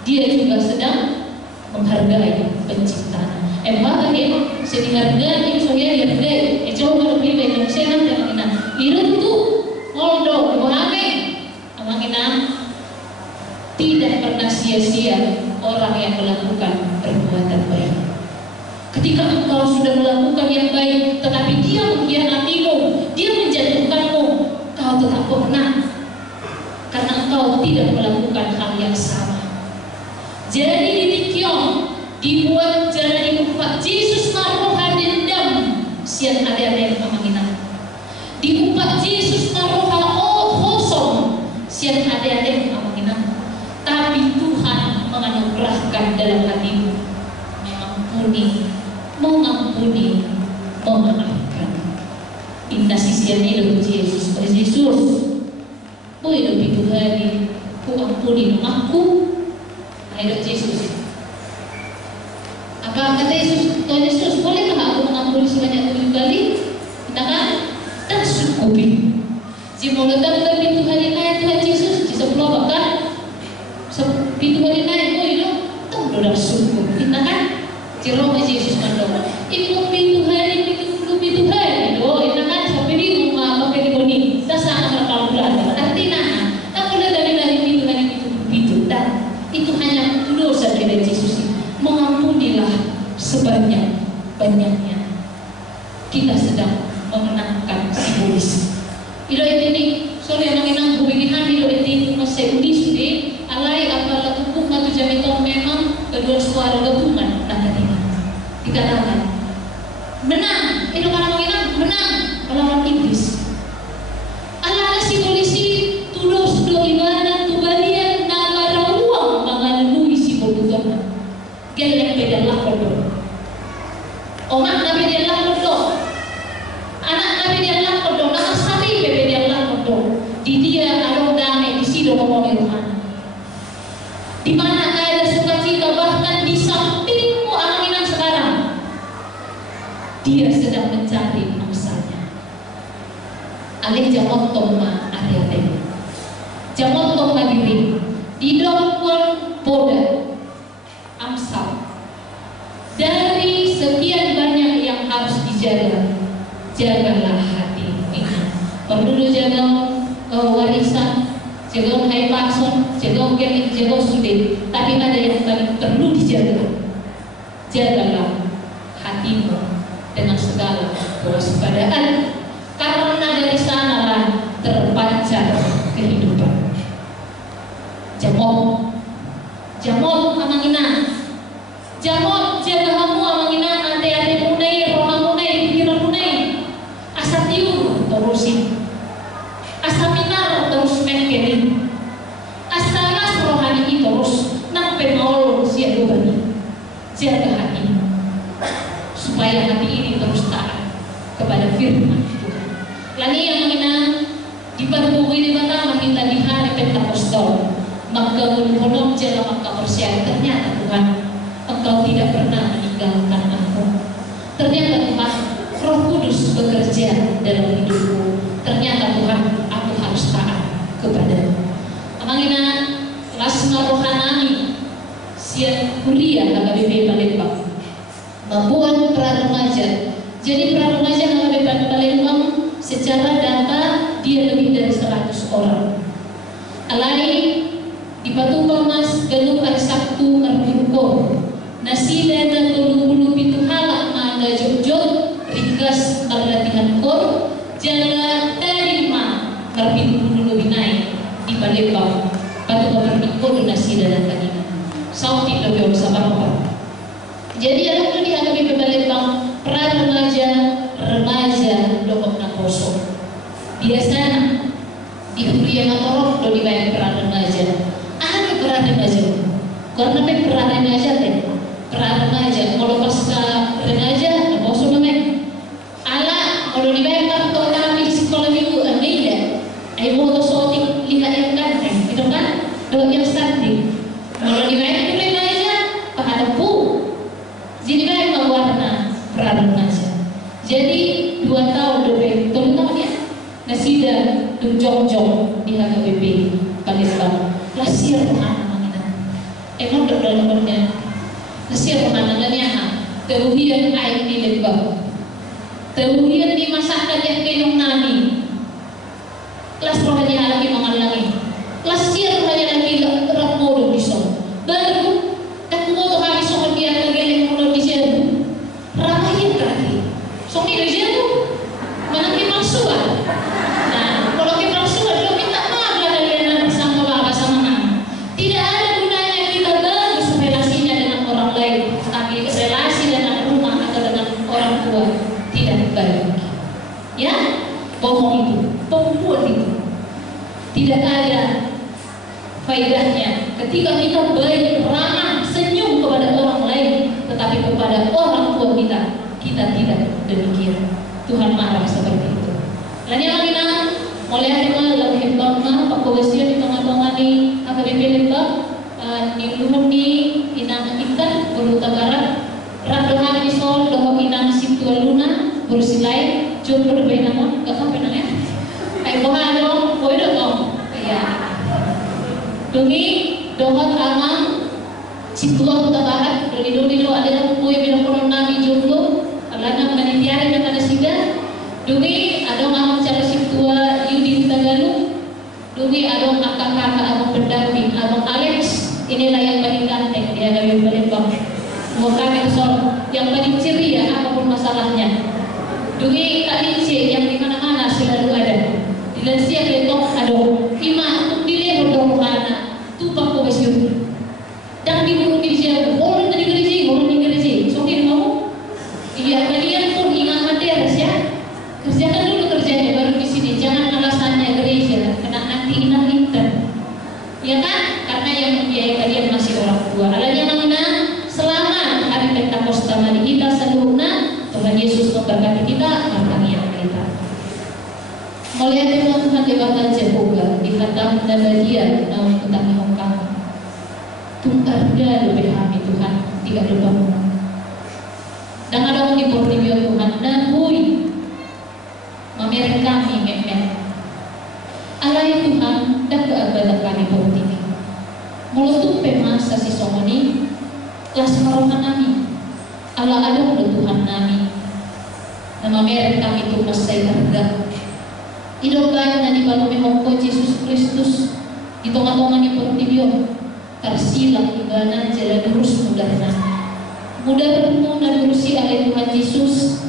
dia juga sedang menghargai penciptanya. Bahkan sedihargai itu saya dihargai. Coba lebih baik yang saya nanti mengenal. Itu tuh ngoldo, amangina tidak pernah sia-sia orang yang melakukan perbuatan baik. Ketika engkau sudah melakukan yang baik, tetapi dia mengkhianatimu, dia menjatuhkanmu, kau tetap menang, karena engkau tidak melakukan hal yang sama. Jadi di Kiong dibuat jalan diumpat Yesus maroha dendam sian ada amangina. Diumpat Yesus maroha kosong sian ada amangina. Tapi Tuhan menganugerahkan dalam hatimu mengampuni, memaafkan. Inna sisian hidup Yesus, ku hidup itu hari, ku ampuni aku, hidup Yesus. Apa kata Yesus? Tuhan Yesus, bolehkah aku mengampuni sebanyak 7 kali? Katakan, dan cukupi. Jika datang pintu hari naik Tuhan Yesus, di sebelah bahkan pintu hari naik, ku hidup, tak udah cukup. Katakan, Jerome Yesus mandor. Ibu pintu hari, pintu hari. Oh, itu kan sampai di rumah pakai di boni. Tak sangat berkalkulasi. Artinya, tak boleh dari pintu hari pintu. Dan itu hanya dosa dari Yesus. Mengampunilah sebanyak-banyaknya. Kita sedang memenangkan simbolis. Ilo ini, sorry yang mengenang hubungan ilo ini masih udi sudah. Alai apalah hukum atau jaminan memang kedua suara gabungan. Dikatakan menang, itu karena mengenang menang melawan iblis. Ala si polisi tulos do ibadah tubalian nama rawang mangalui si bodoh. Gelek bedalah bodoh. Omak nabi bedalah bodoh. Anak nabi bedalah bodoh. Nak sapi bedalah bodoh. Di dia ada damai di sido ngomong Tuhan. Di mana ada sukacita bahkan di sampingmu anginang sekarang. Dia sedang mencari mangsanya. Alih jamot toma ade-ade. Jamot toma diri. Didongkon poda. Amsal. Dari sekian banyak yang harus dijaga, jagalah hati. Perlu jaga warisan, jaga hai pason, jaga genik, jaga sude. Tapi ada yang paling perlu dijaga. Jagalah hatimu dengan segala kewaspadaan, karena dari sanalah terpancar kehidupan. Jamot amangina, jamot jaga hamu amangina, ante munai, roha munai, pikiran munai, asatiur terusin, asaminar terus mengkeni, asalas rohani terus nampe maul siap bani, jaga hati. Supaya hati ini terus taat kepada firman Tuhan. Lagi yang mengenang di perbuku ini pertama kita di hari Pentakosta, maka menghormat jalan maka percaya ternyata Tuhan, Engkau tidak pernah meninggalkan aku. Ternyata Tuhan, Roh Kudus bekerja dalam hidupku. Ternyata Tuhan, aku harus taat kepada-Mu. Amangina lasma rohanami siang kuliah HKBP Palembang. Membuat pra-remaja. Jadi pra-remaja HKBP Palembang secara data dia lebih dari 100 orang. Alai di Batu Pamas Galung hari Sabtu Merbuko. Nasi dan tulu pintu halak mangga jog-jog ringkas latihan kor jala terima ngarpintu dulu binai di Palembang. Batu Merbuko nasi dan tadinya. Sauti lebih sama roh. Jadi ada di HKBP Palembang remaja dokok na kosong. Biasanya di kuliah motor do dibayar remaja. Ada remaja. Karena remaja teh. Remaja kalau pas remaja kosong namanya. Ala kalau dibayar kalau kami di sekolah minggu ada. Ayo foto shooting lihat yang ganteng, itu kan? Do yang cantik. Kalau dibayar remaja pakai tepu. Jadi mereka warna remaja. Jadi 2 tahun lebih, 3 tahun ya, nasida jong-jong di HKBP Palembang. Lasir anak-anak. Emang dalam benar. Lasir anak-anaknya. Teruhian air di Lembang. Teruhian di masyarakat yang kenong nami. Kelas rohanya lagi mengalangi. Lasir rohanya lagi rakmodo di sana. Baru tak mau tuh habis soal dia lagi mau di sana. Ramahin lagi. Soalnya di sana mana kita masuk ah. Nah, kalau kita masuk ada minta maaf lah kalian sama bapak sama mama. Tidak ada gunanya kita bagus relasinya dengan orang lain, tapi relasi dengan rumah atau dengan orang tua tidak baik. Ya, bohong itu, pembuat itu tidak ada faedahnya. Ketika kita baik, ramah, senyum kepada orang lain, tetapi kepada orang tua kita tidak demikian. Tuhan marah seperti itu. Lalu yang lainnya, mulai hari malam hembangnya Pak Kowesio di tengah-tengah di HKBP Lembang, di luhur di inang ikan beruta barat, radohan di sol doho inang situa luna berusilai jomblo lebih nama, gak sampai namanya. Ayo bohong dong, boy dong, ya. Demi dohot amang situa buta barat, doli lo ada yang boy bilang konon nabi jomblo. Alana manitiari dan ada sida, dumi adong amang cara situa Yudi Tagalu, dumi adong kakak abang pendamping abang Alex. Inilah yang paling ganteng dia dari Palembang. Mau kami soal yang paling ceria apapun masalahnya. Dumi Kak Lince yang di mana-mana selalu ada. Di lansia betok adong ima untuk dilihat berdoa tumpang Kowesio. Dan di burung di sini, orang dari gereja, sokin mau. Iya, kalian pun ingat materas ya. Kerjakan dulu kerjanya baru di sini. Jangan alasannya gereja, kena nanti inang inten. Ya kan? Karena yang membiayai kalian masih orang tua. Alanya mana? Selama hari Pentakosta mari kita seluruhnya Tuhan Yesus memberkati kita, martangian kita. Mulai dengan Tuhan debatan Jehovah di kata Nabadia namun tentang hongkang. Tungkarda lebih kami Tuhan tidak lupa. Dan ada di portibio Tuhan dan hui mamer kami memer alai Tuhan dan keabadian kami portibi mulutup pemasa si somoni kelas marohan nami ala ada Tuhan nami nama mer kami tu masai harga idokan na di balome hongko Yesus Kristus di tengah-tengah di portibio tersilang ibanan jalan lurus mudahna mudah bertemu dan berusi oleh Tuhan Yesus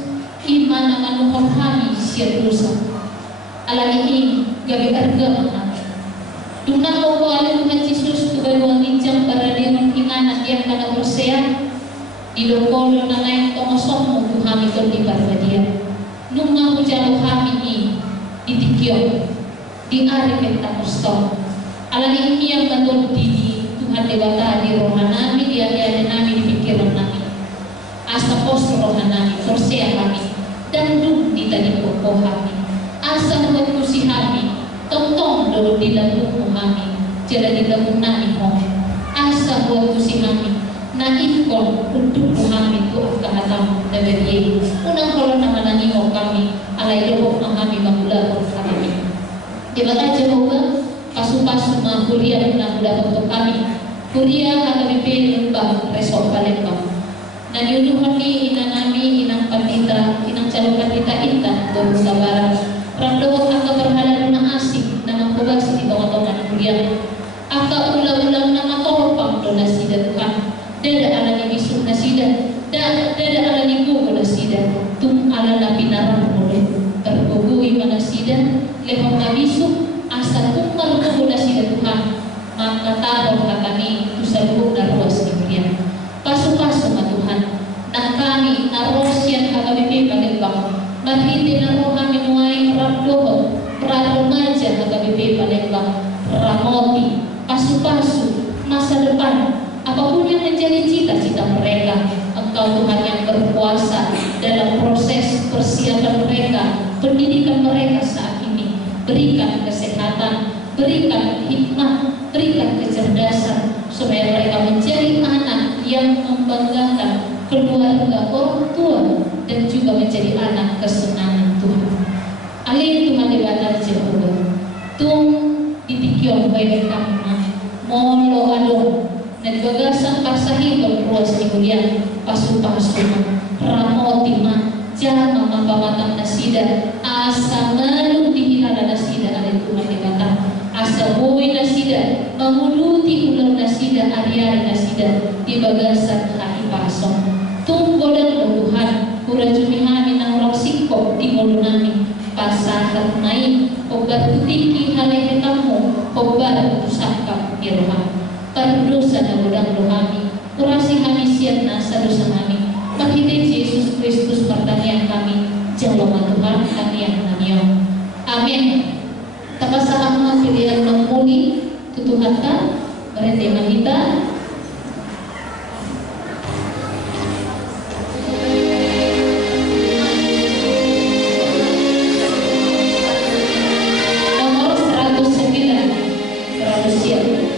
iman akan menghormati siap dosa ala ini gabi harga mahal dunang kau oleh Tuhan Yesus kebaruan ijam para dengan iman yang kena bersehat di dokol na lain tongosong mo Tuhan itu di barbadia nungang ujalo kami ini di tikyong di ari Pentakosta ala ini yang betul di Tuhan dewata di rohanami di ada nami di pikiran nami asa pos rohanami forsea kami dan dum di tadi pokok kami asa buat kursi kami tong do di dalam kami jala di dalam nami hong asa buat kursi kami na ikon untuk kami tu akahatam daberi unang kalau nama nani mo kami alai do kami mangula kami debata Jehovah pasu-pasu na kuliah na mula untuk kami kuliah HKBP Lembang Resort Palembang dan yuduhan ni inang nami inang pandita inang calon pandita intan baru sabaran randoh aka berhala na asik na mangkubasi di tengah-tengah kuliah aka ulang-ulang na makorpang donasi dan Tuhan dada ala ni bisuk nasida dada ala ni kuko nasida tum ala na pinarang mulai tergugui manasida lehong na bisuk asa tumal kuko nasida Tuhan maka tahu kami tu saluhuk na ruas di kuliah pasu-pasu na Tuhan na kami na rosyan HKBP Palembang marhiti na roh kami nuay rabdoho praremaja HKBP Palembang ramoti pasu-pasu masa depan apapun yang menjadi cita-cita mereka Engkau Tuhan yang berkuasa dalam proses persiapan mereka pendidikan mereka saat ini berikan kesehatan berikan hikmah berikan kecerdasan supaya mereka menjadi anak yang membanggakan keluarga orang tua dan juga menjadi anak pamatang nasida asa ngalung dihilala nasida ada Tuhan di batang asa boy nasida manguluti ulang nasida ari-ari nasida di bagasan hati pasong tunggu dan Tuhan kurajumi kami nang orang sikop di nami pasahat naik obat putiki halehe tamu obat pusaka biroha perdosa na udang dohami kurasi kami siap nasa dosa kami Mahidai Yesus Kristus pertanyaan kami jawaban Tuhan kami yang nanya amin tapasa ang pilihan ng muli tutuhan ka berhenti mahita nomor 109 siap.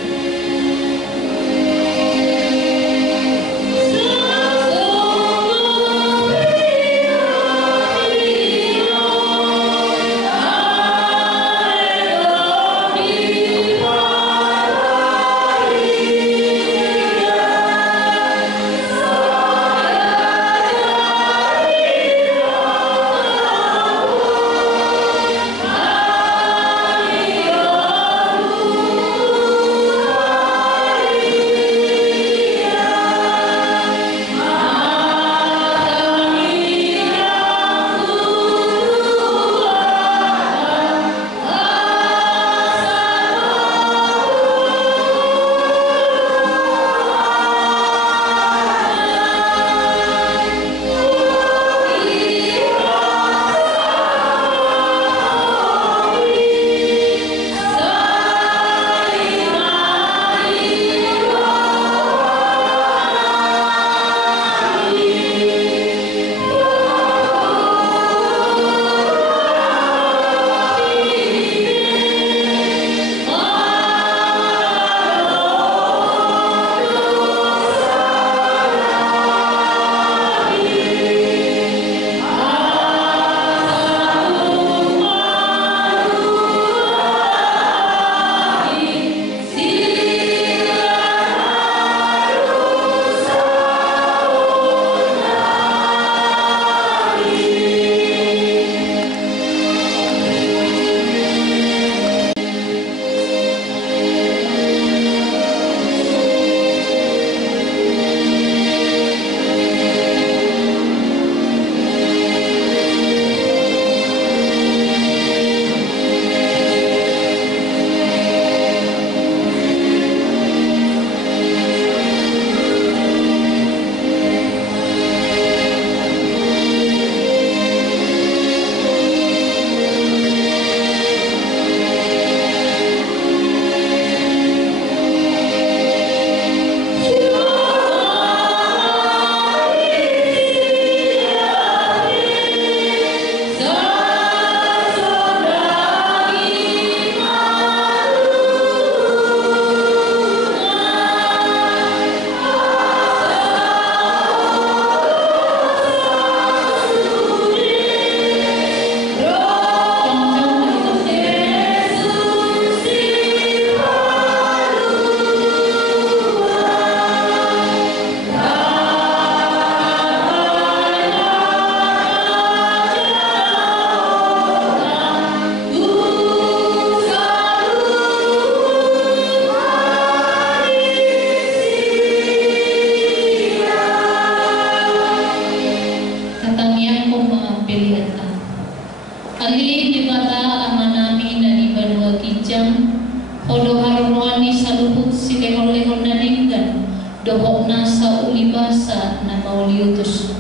dohokna sa ulibasa na mauliutus.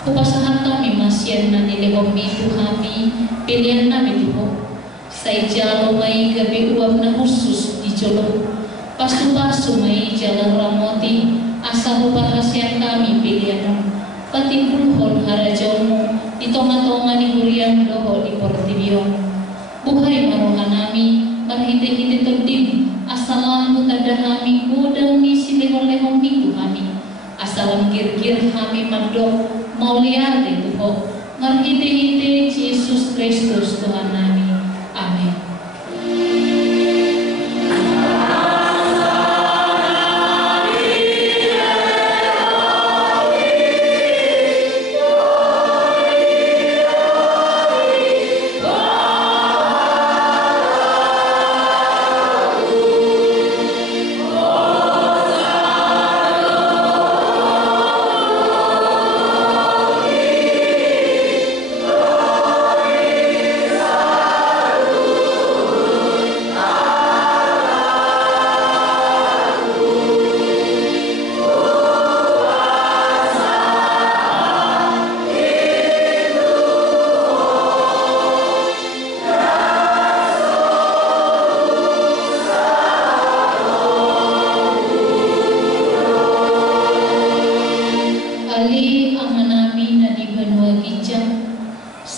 Kupasahan kami masyan na nilekomi tuhami pilihan namin tuho. Sa ijalo may gabi uwag na husus di jolo. Pasu-pasu may jalan ramoti asa hupahasyan kami pilihan. Pati pulhon harajamu di tonga-tonga ni hurian doho di portibio. Buhay marohan nami marhide-hide terdim asalam mutadahami godang ni silehon-lehon minggu kami asalam kir-kir kami madok mauliade tuho marhide-hide Yesus Kristus Tuhan nami. Amin.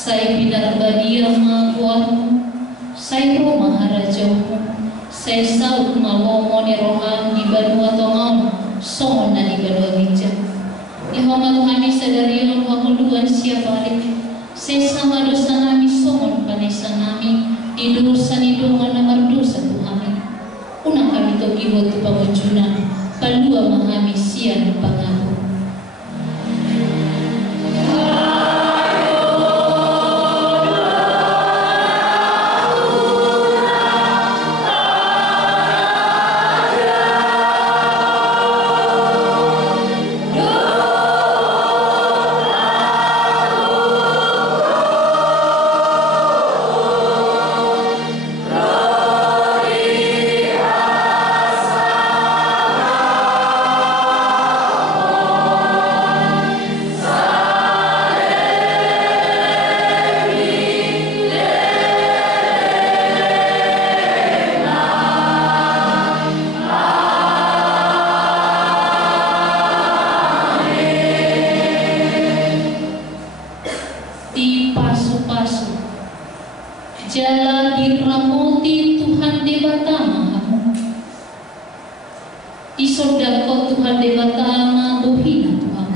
Sai pinar badia maguamu, sai Roma harajomu, sai saut malomo ni rohan di banua tongau, songon na di banua bijak. Ihoma Tuhani sadarion hamuluan siapa balik, sai sama dosa nami songon panesa nami, di dosa ni dongan namar dosa Tuhani. Unang kami togi waktu pangujuna, palua mahami sian pangaku. Jala diramoti Tuhan debatama isodako Tuhan debatama bohina Tuhan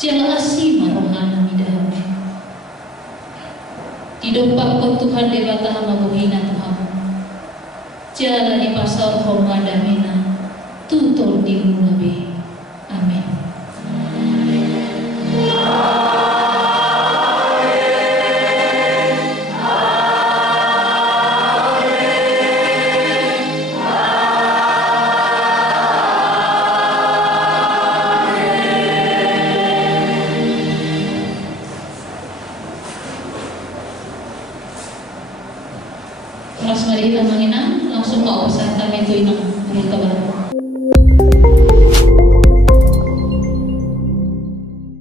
jala asima rohana midam didopako Tuhan debatama bohina Tuhan jala di pasar homadamina tutol di munabe. Amin. Mas mari kita menginang langsung mau pesan kami itu inang berita baru.